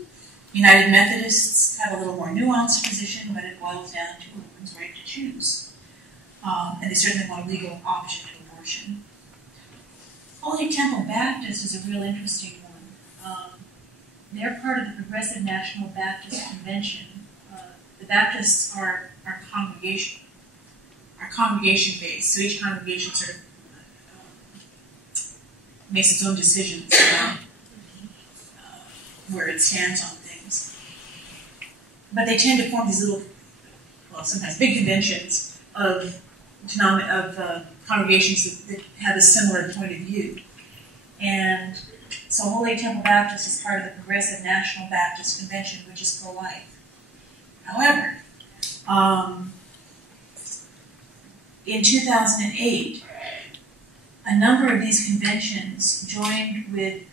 United Methodists have a little more nuanced position, but it boils down to a woman's right to choose. And they certainly want a legal option to abortion. Holy Temple Baptist is a real interesting one. They're part of the Progressive National Baptist Convention. The Baptists are congregation-based, so each congregation sort of makes its own decisions about where it stands on things. But they tend to form these little, well, sometimes big conventions of congregations that have a similar point of view. And so Holy Temple Baptist is part of the Progressive National Baptist Convention, which is pro-life. However, in 2008, a number of these conventions joined with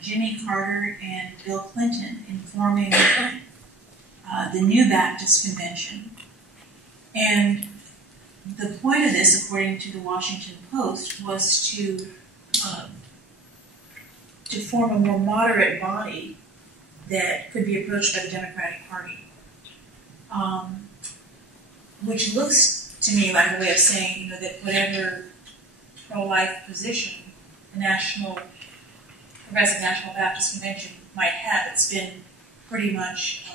Jimmy Carter and Bill Clinton in forming the New Baptist Convention. And the point of this, according to the Washington Post, was to form a more moderate body that could be approached by the Democratic Party, which looks to me like a way of saying, that whatever pro-life position the Progressive National Baptist Convention might have, it's been pretty much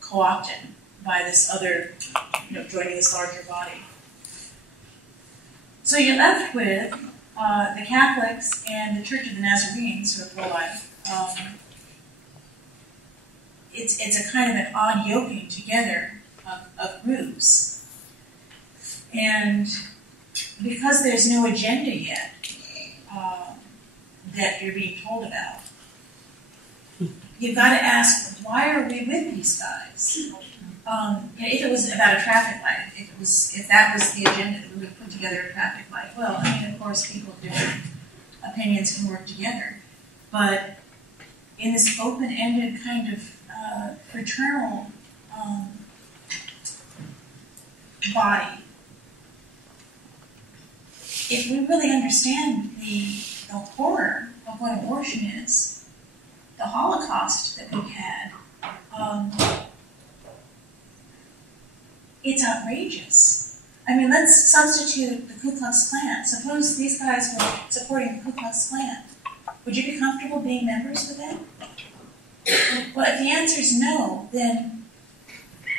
co-opted by this other, joining this larger body. So you're left with the Catholics and the Church of the Nazarenes, who are pro-life. It's a kind of an odd yoking together of groups. And because there's no agenda yet that you're being told about, you've got to ask, why are we with these guys? If it was about a traffic light, if that was the agenda, that we would put together a traffic light. Well, of course, people of different opinions can work together. But in this open-ended kind of fraternal body, if we really understand the horror of what abortion is, the Holocaust that we've had, it's outrageous. I mean, let's substitute the Ku Klux Klan. Suppose these guys were supporting the Ku Klux Klan. Would you be comfortable being members with them? Well, if the answer is no, then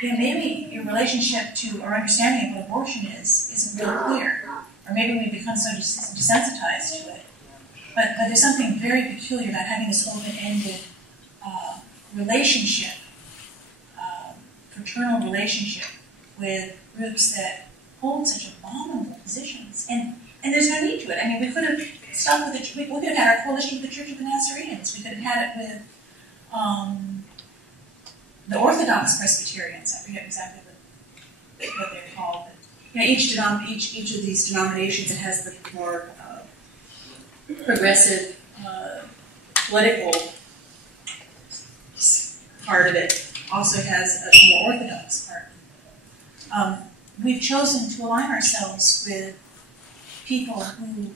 maybe your relationship to or understanding of what abortion isn't real clear. Or maybe we've become so desensitized to it. But there's something very peculiar about having this open-ended relationship, fraternal relationship with groups that hold such abominable positions. And there's no need to it. I mean, we could have stuck with it. We could have had our coalition with the Church of the Nazarenes. We could have had it with the Orthodox Presbyterians. I forget exactly what they're called. But, each of these denominations that has the more progressive political part of it also has a more orthodox part. We've chosen to align ourselves with people who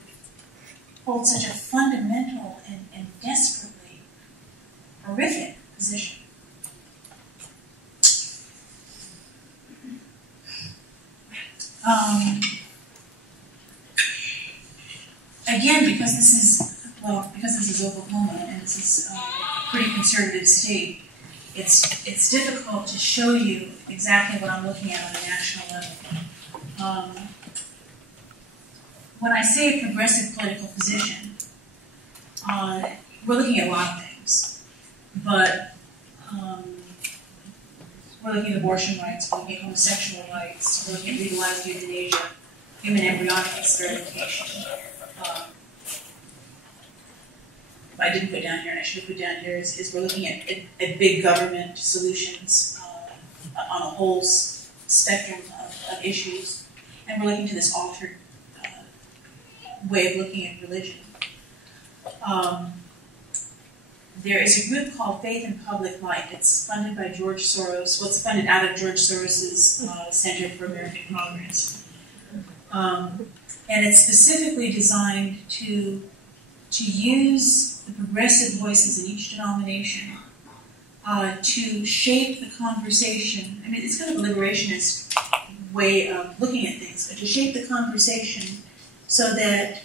hold such a fundamental and desperately horrific position. Again, because this is Oklahoma and this is a pretty conservative state, it's difficult to show you exactly what I'm looking at on a national level. When I say a progressive political position, we're looking at a lot of things, but we're looking at abortion rights, we're looking at homosexual rights, we're looking at legalized euthanasia, human embryonic experimentation. I didn't put down here, and I should have put down here, is we're looking at big government solutions on a whole spectrum of issues, and we're looking to this altered way of looking at religion. There is a group called Faith and Public Life. It's funded by George Soros. Well, it's funded out of George Soros's Center for American Progress. And it's specifically designed to use the progressive voices in each denomination to shape the conversation. I mean, it's kind of a liberationist way of looking at things, but to shape the conversation so that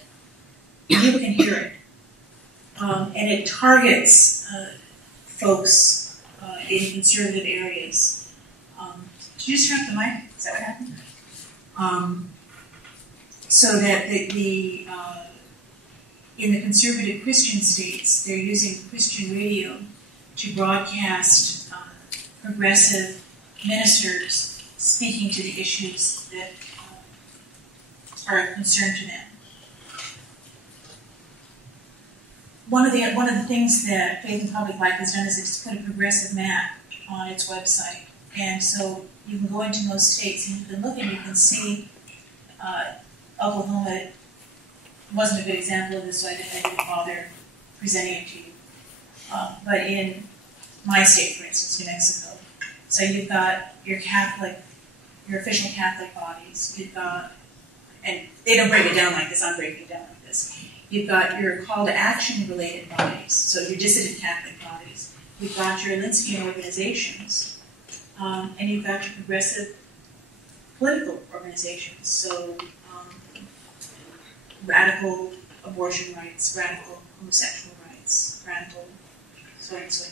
people can hear it. And it targets folks in conservative areas. Did you just turn up the mic? Is that what happened? So that in the conservative Christian states, they're using Christian radio to broadcast progressive ministers speaking to the issues that are of concern to them. One of the things that Faith and Public Life has done is it's put a progressive map on its website, and so you can go into most states and you can look and you can see Oklahoma wasn't a good example of this, so I didn't bother presenting it to you. But in my state, for instance, New Mexico, so you've got your official Catholic bodies. You've got, and they don't break it down like this. I'm breaking it down like this. You've got your call to action related bodies, so your dissident Catholic bodies. You've got your Alinskyian organizations, and you've got your progressive political organizations. So radical abortion rights, radical homosexual rights, radical so and so.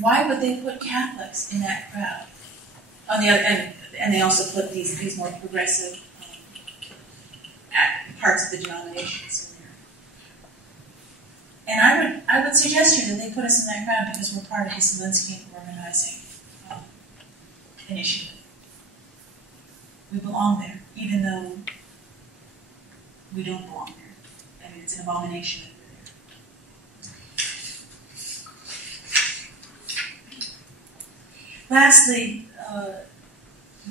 Why would they put Catholics in that crowd? On the other end, and they also put these more progressive parts of the denominations in there. And I would suggest to you that they put us in that crowd because we're part of this Alinskyian Organizing initiative. We belong there, even though we don't belong there. I mean, it's an abomination that we're there. Lastly,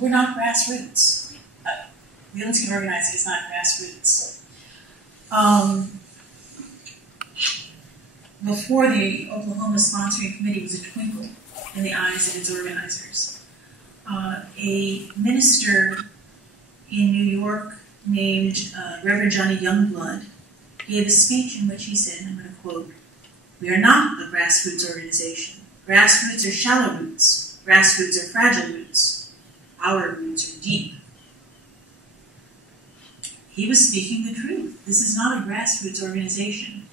we're not grassroots. The Alinskyian Organizing is not grassroots. Before the Oklahoma Sponsoring Committee was a twinkle in the eyes of its organizers. A minister in New York named Reverend Johnny Youngblood gave a speech in which he said, and I'm going to quote, "We are not a grassroots organization. Grassroots are shallow roots. Grassroots are fragile roots. Our roots are deep." He was speaking the truth. This is not a grassroots organization.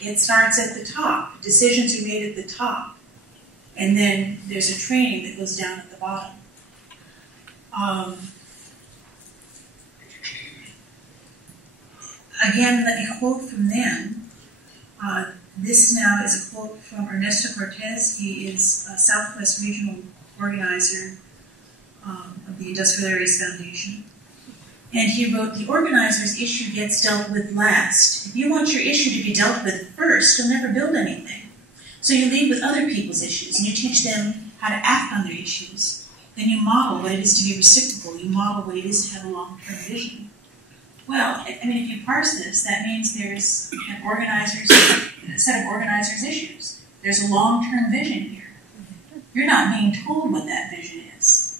It starts at the top. Decisions are made at the top. And then there's a training that goes down at the bottom. Again, let me quote from them. This now is a quote from Ernesto Cortez. He is a Southwest Regional Organizer of the Industrial Areas Foundation. And he wrote, "The organizer's issue gets dealt with last. If you want your issue to be dealt with first, you'll never build anything. So you lead with other people's issues, and you teach them how to act on their issues. Then you model what it is to be reciprocal. You model what it is to have a long-term vision." Well, I mean, if you parse this, that means there's a set of organizers' issues. There's a long-term vision here. You're not being told what that vision is.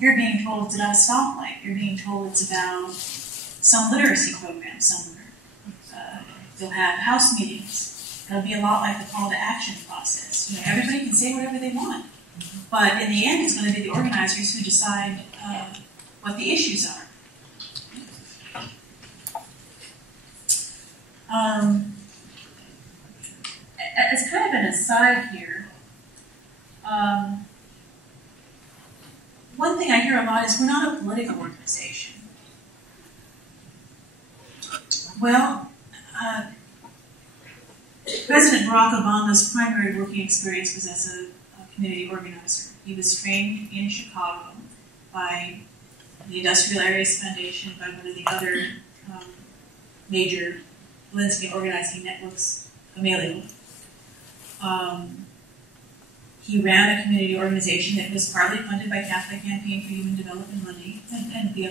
You're being told it's about a stoplight. You're being told it's about some literacy program somewhere. They'll have house meetings. It'll be a lot like the call to action process. You know, everybody can say whatever they want, but in the end, it's going to be the organizers who decide what the issues are. As kind of an aside here, one thing I hear a lot is we're not a political organization. Well, President Barack Obama's primary working experience was as a community organizer. He was trained in Chicago by the Industrial Areas Foundation, by one of the other major Alinskyian organizing networks, Amelia. He ran a community organization that was partly funded by Catholic Campaign for Human Development money and the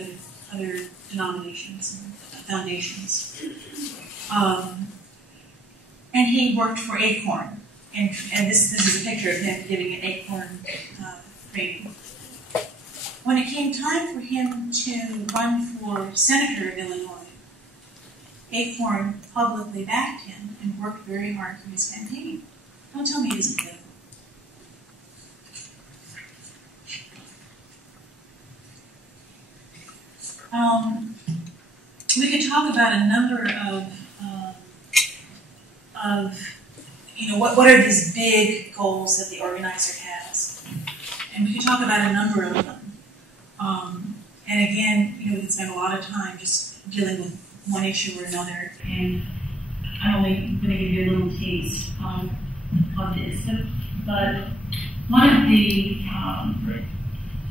other denominations and foundations. And he worked for Acorn. And this is a picture of him giving an Acorn training. When it came time for him to run for senator of Illinois, Acorn publicly backed him and worked very hard for his campaign. Don't tell me it isn't political. We could talk about a number of what are these big goals that the organizer has, and we could talk about a number of them. And again, we could spend a lot of time just dealing with one issue or another. And I'm only going to give you a little taste of this, but one of the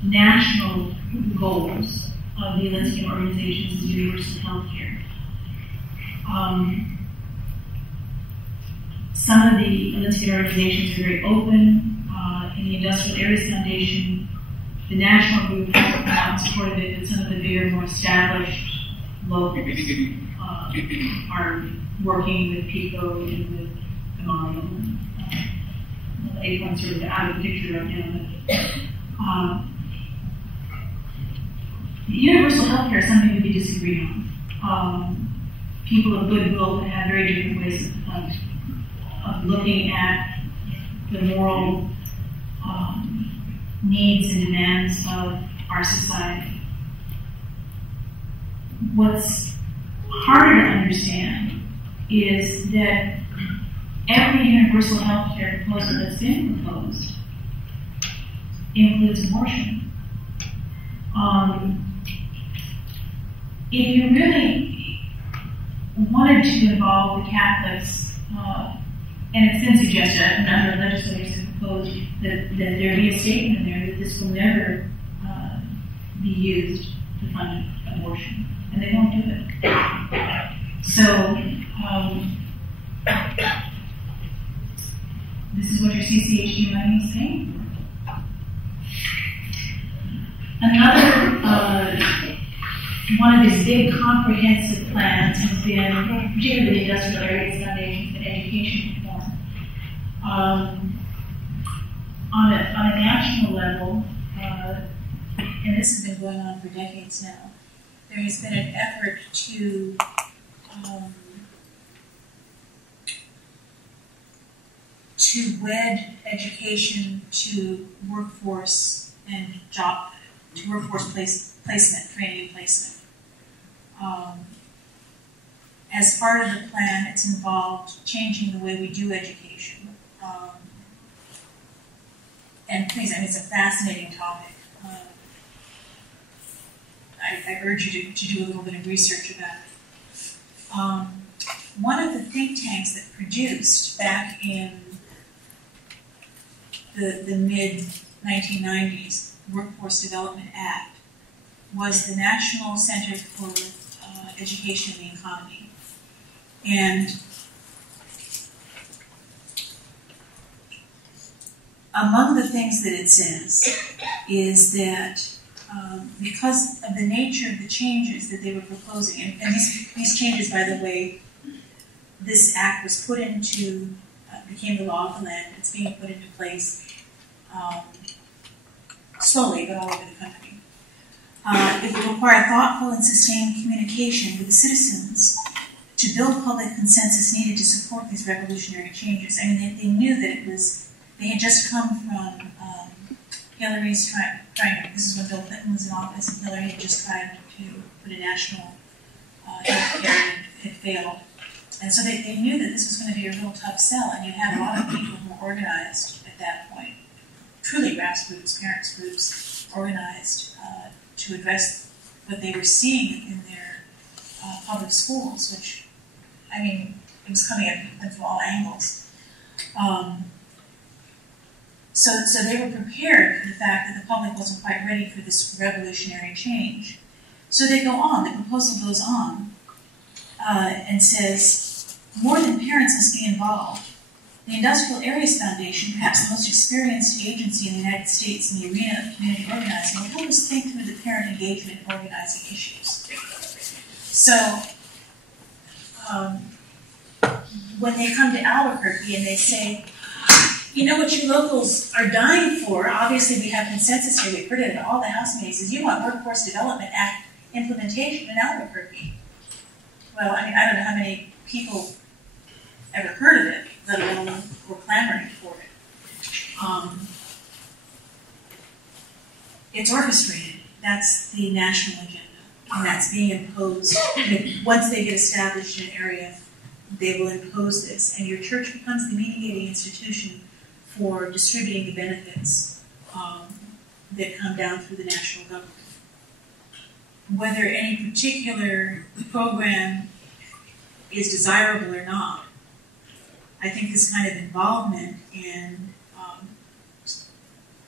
national goals of the Alinskyian organizations is universal health care. Some of the Alinskyian organizations are very open. In the Industrial Areas Foundation, the national group supported it, but some of the bigger, more established locals are working with PICO and with Amalia. Acorn's sort of out of the picture right now. Universal health care is something we could disagree on. People of goodwill can have very different ways of looking at the moral needs and demands of our society. What's harder to understand is that every universal health care proposal that's been proposed includes abortion. If you really wanted to involve the Catholics, and it's been suggested, a number of legislators have proposed that there be a statement in there that this will never be used to fund abortion, and they won't do it. So, this is what your CCHD money is saying. Another one of these big comprehensive plans has been, particularly the Industrial Areas Foundation, and education reform. On a national level, and this has been going on for decades now, there has been an effort to wed education to workforce and workforce placement, training and placement. As part of the plan, it's involved changing the way we do education. And please, it's a fascinating topic. I urge you to do a little bit of research about it. One of the think tanks that produced back in the mid-1990s Workforce Development Act was the National Center for Education and the Economy. And among the things that it says is that because of the nature of the changes that they were proposing, and these changes, by the way, this act was put into, became the law of the land, it's being put into place slowly, but all over the country. It would require thoughtful and sustained communication with the citizens to build public consensus needed to support these revolutionary changes. I mean, they knew that they had just come from Hillary's this is when Bill Clinton was in office, and Hillary had just tried to put a national health care and had failed. And so they knew that this was going to be a real tough sell, and you had a lot of people who were organized at that point, truly grassroots, parents groups, organized to address what they were seeing in their public schools, which, I mean, it was coming at them from all angles. So they were prepared for the fact that the public wasn't quite ready for this revolutionary change. So they go on, the proposal goes on, and says, more than parents must be involved. The Industrial Areas Foundation, perhaps the most experienced agency in the United States in the arena of community organizing, will help us think through the parent engagement and organizing issues. So, when they come to Albuquerque and they say, you know what you locals are dying for, obviously we have consensus here, we've heard it at all the House meetings, is you want Workforce Development Act implementation in Albuquerque. Well, I mean, I don't know how many people ever heard of it, let alone were clamoring for it. It's orchestrated. That's the national agenda, and that's being imposed. Once they get established in an area, they will impose this, and your church becomes the mediating institution for distributing the benefits that come down through the national government. Whether any particular program is desirable or not, I think this kind of involvement in,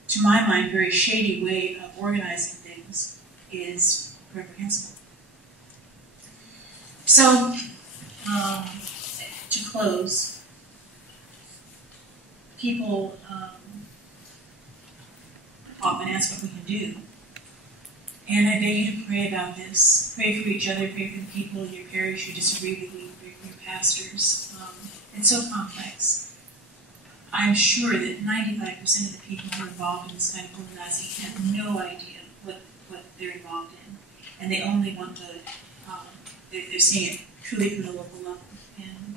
to my mind, very shady way of organizing things is reprehensible. So, to close, people often ask what we can do. And I beg you to pray about this. Pray for each other, pray for the people in your parish who disagree with you, pray for your pastors. It's so complex. I'm sure that 95% of the people who are involved in this kind of organizing have no idea what they're involved in. And they only want to, they're seeing it truly from the local level and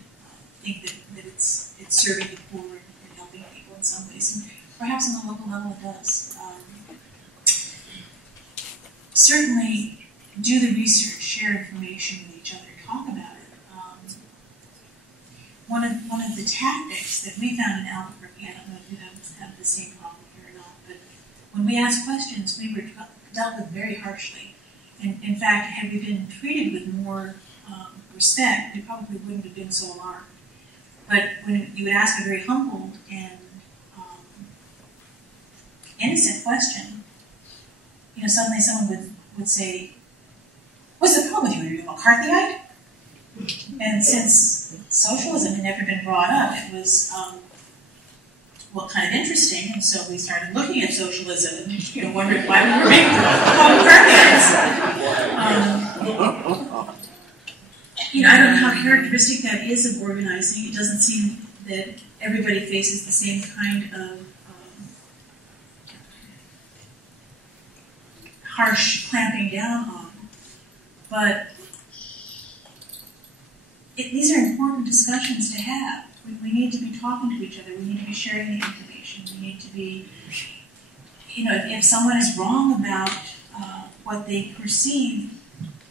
think that it's serving the poor and helping people in some ways. And perhaps on the local level it does. Certainly do the research, share information with each other, talk about it. One of the tactics that we found in Albuquerque, I don't know if you have the same problem here or not, but when we asked questions, we were dealt with very harshly. And in fact, had we been treated with more respect, we probably wouldn't have been so alarmed. But when you would ask a very humbled and innocent question, suddenly someone would say, "What's the problem with you? Are you a McCarthyite?" And since socialism had never been brought up, it was, kind of interesting. And so we started looking at socialism and, wondering why we were being called McCarthyites. I don't know how characteristic that is of organizing. It doesn't seem that everybody faces the same kind of harsh clamping down on. But these are important discussions to have. We need to be talking to each other. We need to be sharing the information. We need to be, if someone is wrong about what they perceive,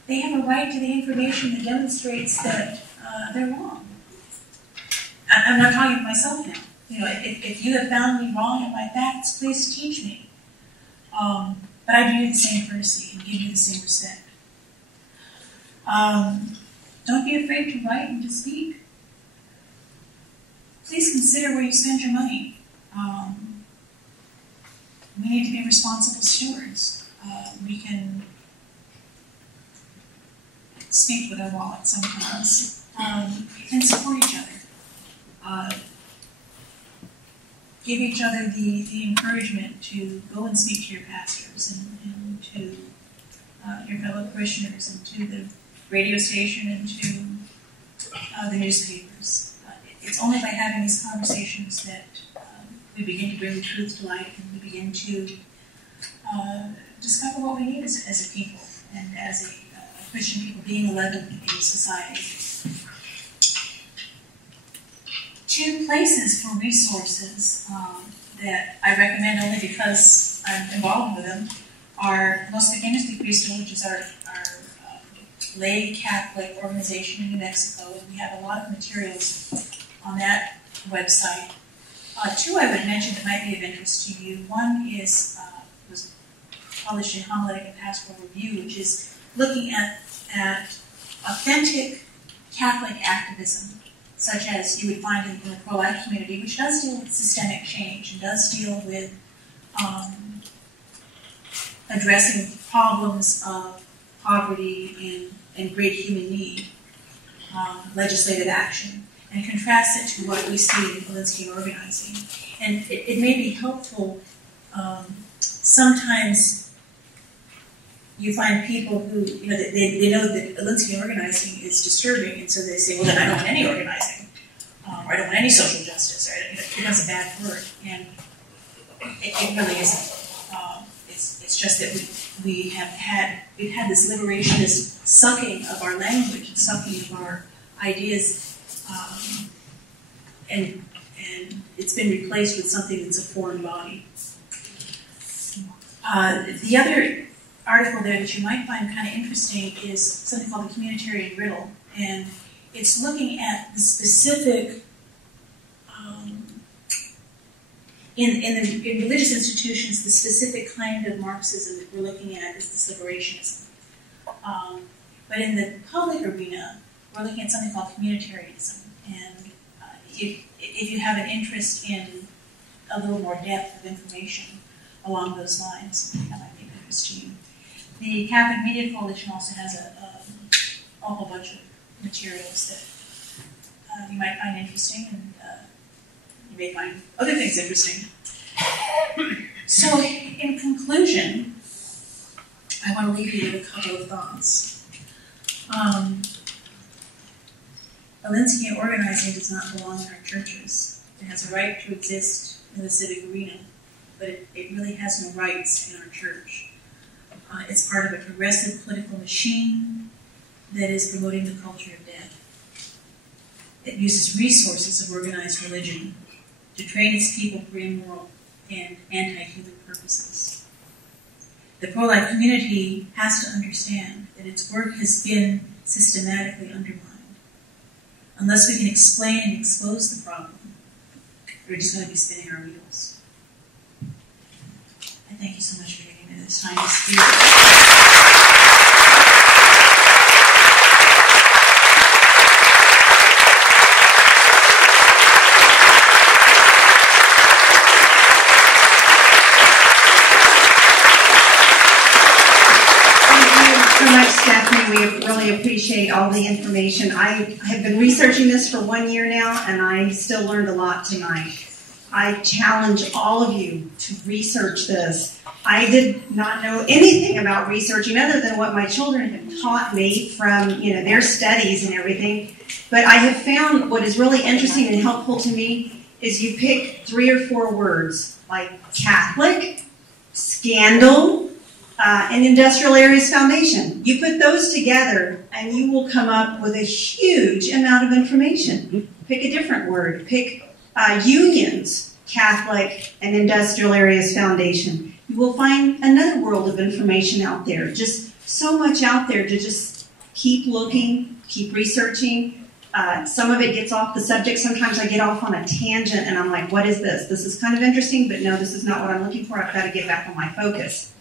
they have a right to the information that demonstrates that they're wrong. I'm not talking to myself now. If you have found me wrong in my facts, please teach me. But I do you the same courtesy and give you the same respect. Don't be afraid to write and to speak. Please consider where you spend your money. We need to be responsible stewards. We can speak with our wallet sometimes. And support each other. Give each other the encouragement to go and speak to your pastors and to your fellow parishioners and to the radio station and to the newspapers. It's only by having these conversations that we begin to bring the truth to light and we begin to discover what we need as a people and as a Christian people, being 11 in society. 2 places for resources that I recommend only because I'm involved with them are Los Pequeños de Cristo, which is our lay Catholic organization in New Mexico, and we have a lot of materials on that website. 2 I would mention that might be of interest to you. One is was published in Homiletic and Pastoral Review, which is looking at authentic Catholic activism, such as you would find in the pro-life community, which does deal with systemic change and does deal with addressing problems of poverty and great human need, legislative action, and contrast it to what we see in Alinskyian organizing. And it may be helpful. Sometimes you find people who, they know that Alinskyian organizing is disturbing, and so they say, well, then I don't want any organizing, or I don't want any social justice, or it becomes a bad word, and it really isn't. It's just that we've had this liberation, this sucking of our language, and sucking of our ideas, and it's been replaced with something that's a foreign body. The other article there that you might find kind of interesting is something called the Communitarian Riddle, and it's looking at the specific, in religious institutions, the specific kind of Marxism that we're looking at is this liberationism. But in the public arena, we're looking at something called communitarianism, and if you have an interest in a little more depth of information along those lines, that might be of interest to you. The Catholic Media Coalition also has a whole bunch of materials that you might find interesting, and you may find other things interesting. So, in conclusion, I want to leave you with a couple of thoughts. Alinskyian organizing does not belong in our churches. It has a right to exist in the civic arena, but it really has no rights in our church. It's part of a progressive political machine that is promoting the culture of death. It uses resources of organized religion to train its people for immoral and anti-human purposes. The pro-life community has to understand that its work has been systematically undermined. Unless we can explain and expose the problem, we're just going to be spinning our wheels. I thank you so much for giving me this time to speak. We really appreciate all the information. I have been researching this for 1 year now, and I still learned a lot tonight. I challenge all of you to research this. I did not know anything about researching other than what my children have taught me from their studies and everything. But I have found what is really interesting and helpful to me is you pick 3 or 4 words like Catholic, scandal, and Industrial Areas Foundation. You put those together and you will come up with a huge amount of information. Pick a different word. Pick unions, Catholic and Industrial Areas Foundation. You will find another world of information out there. Just so much out there to just keep looking, keep researching. Some of it gets off the subject. Sometimes I get off on a tangent and I'm like, what is this? This is kind of interesting, but no, this is not what I'm looking for. I've got to get back on my focus.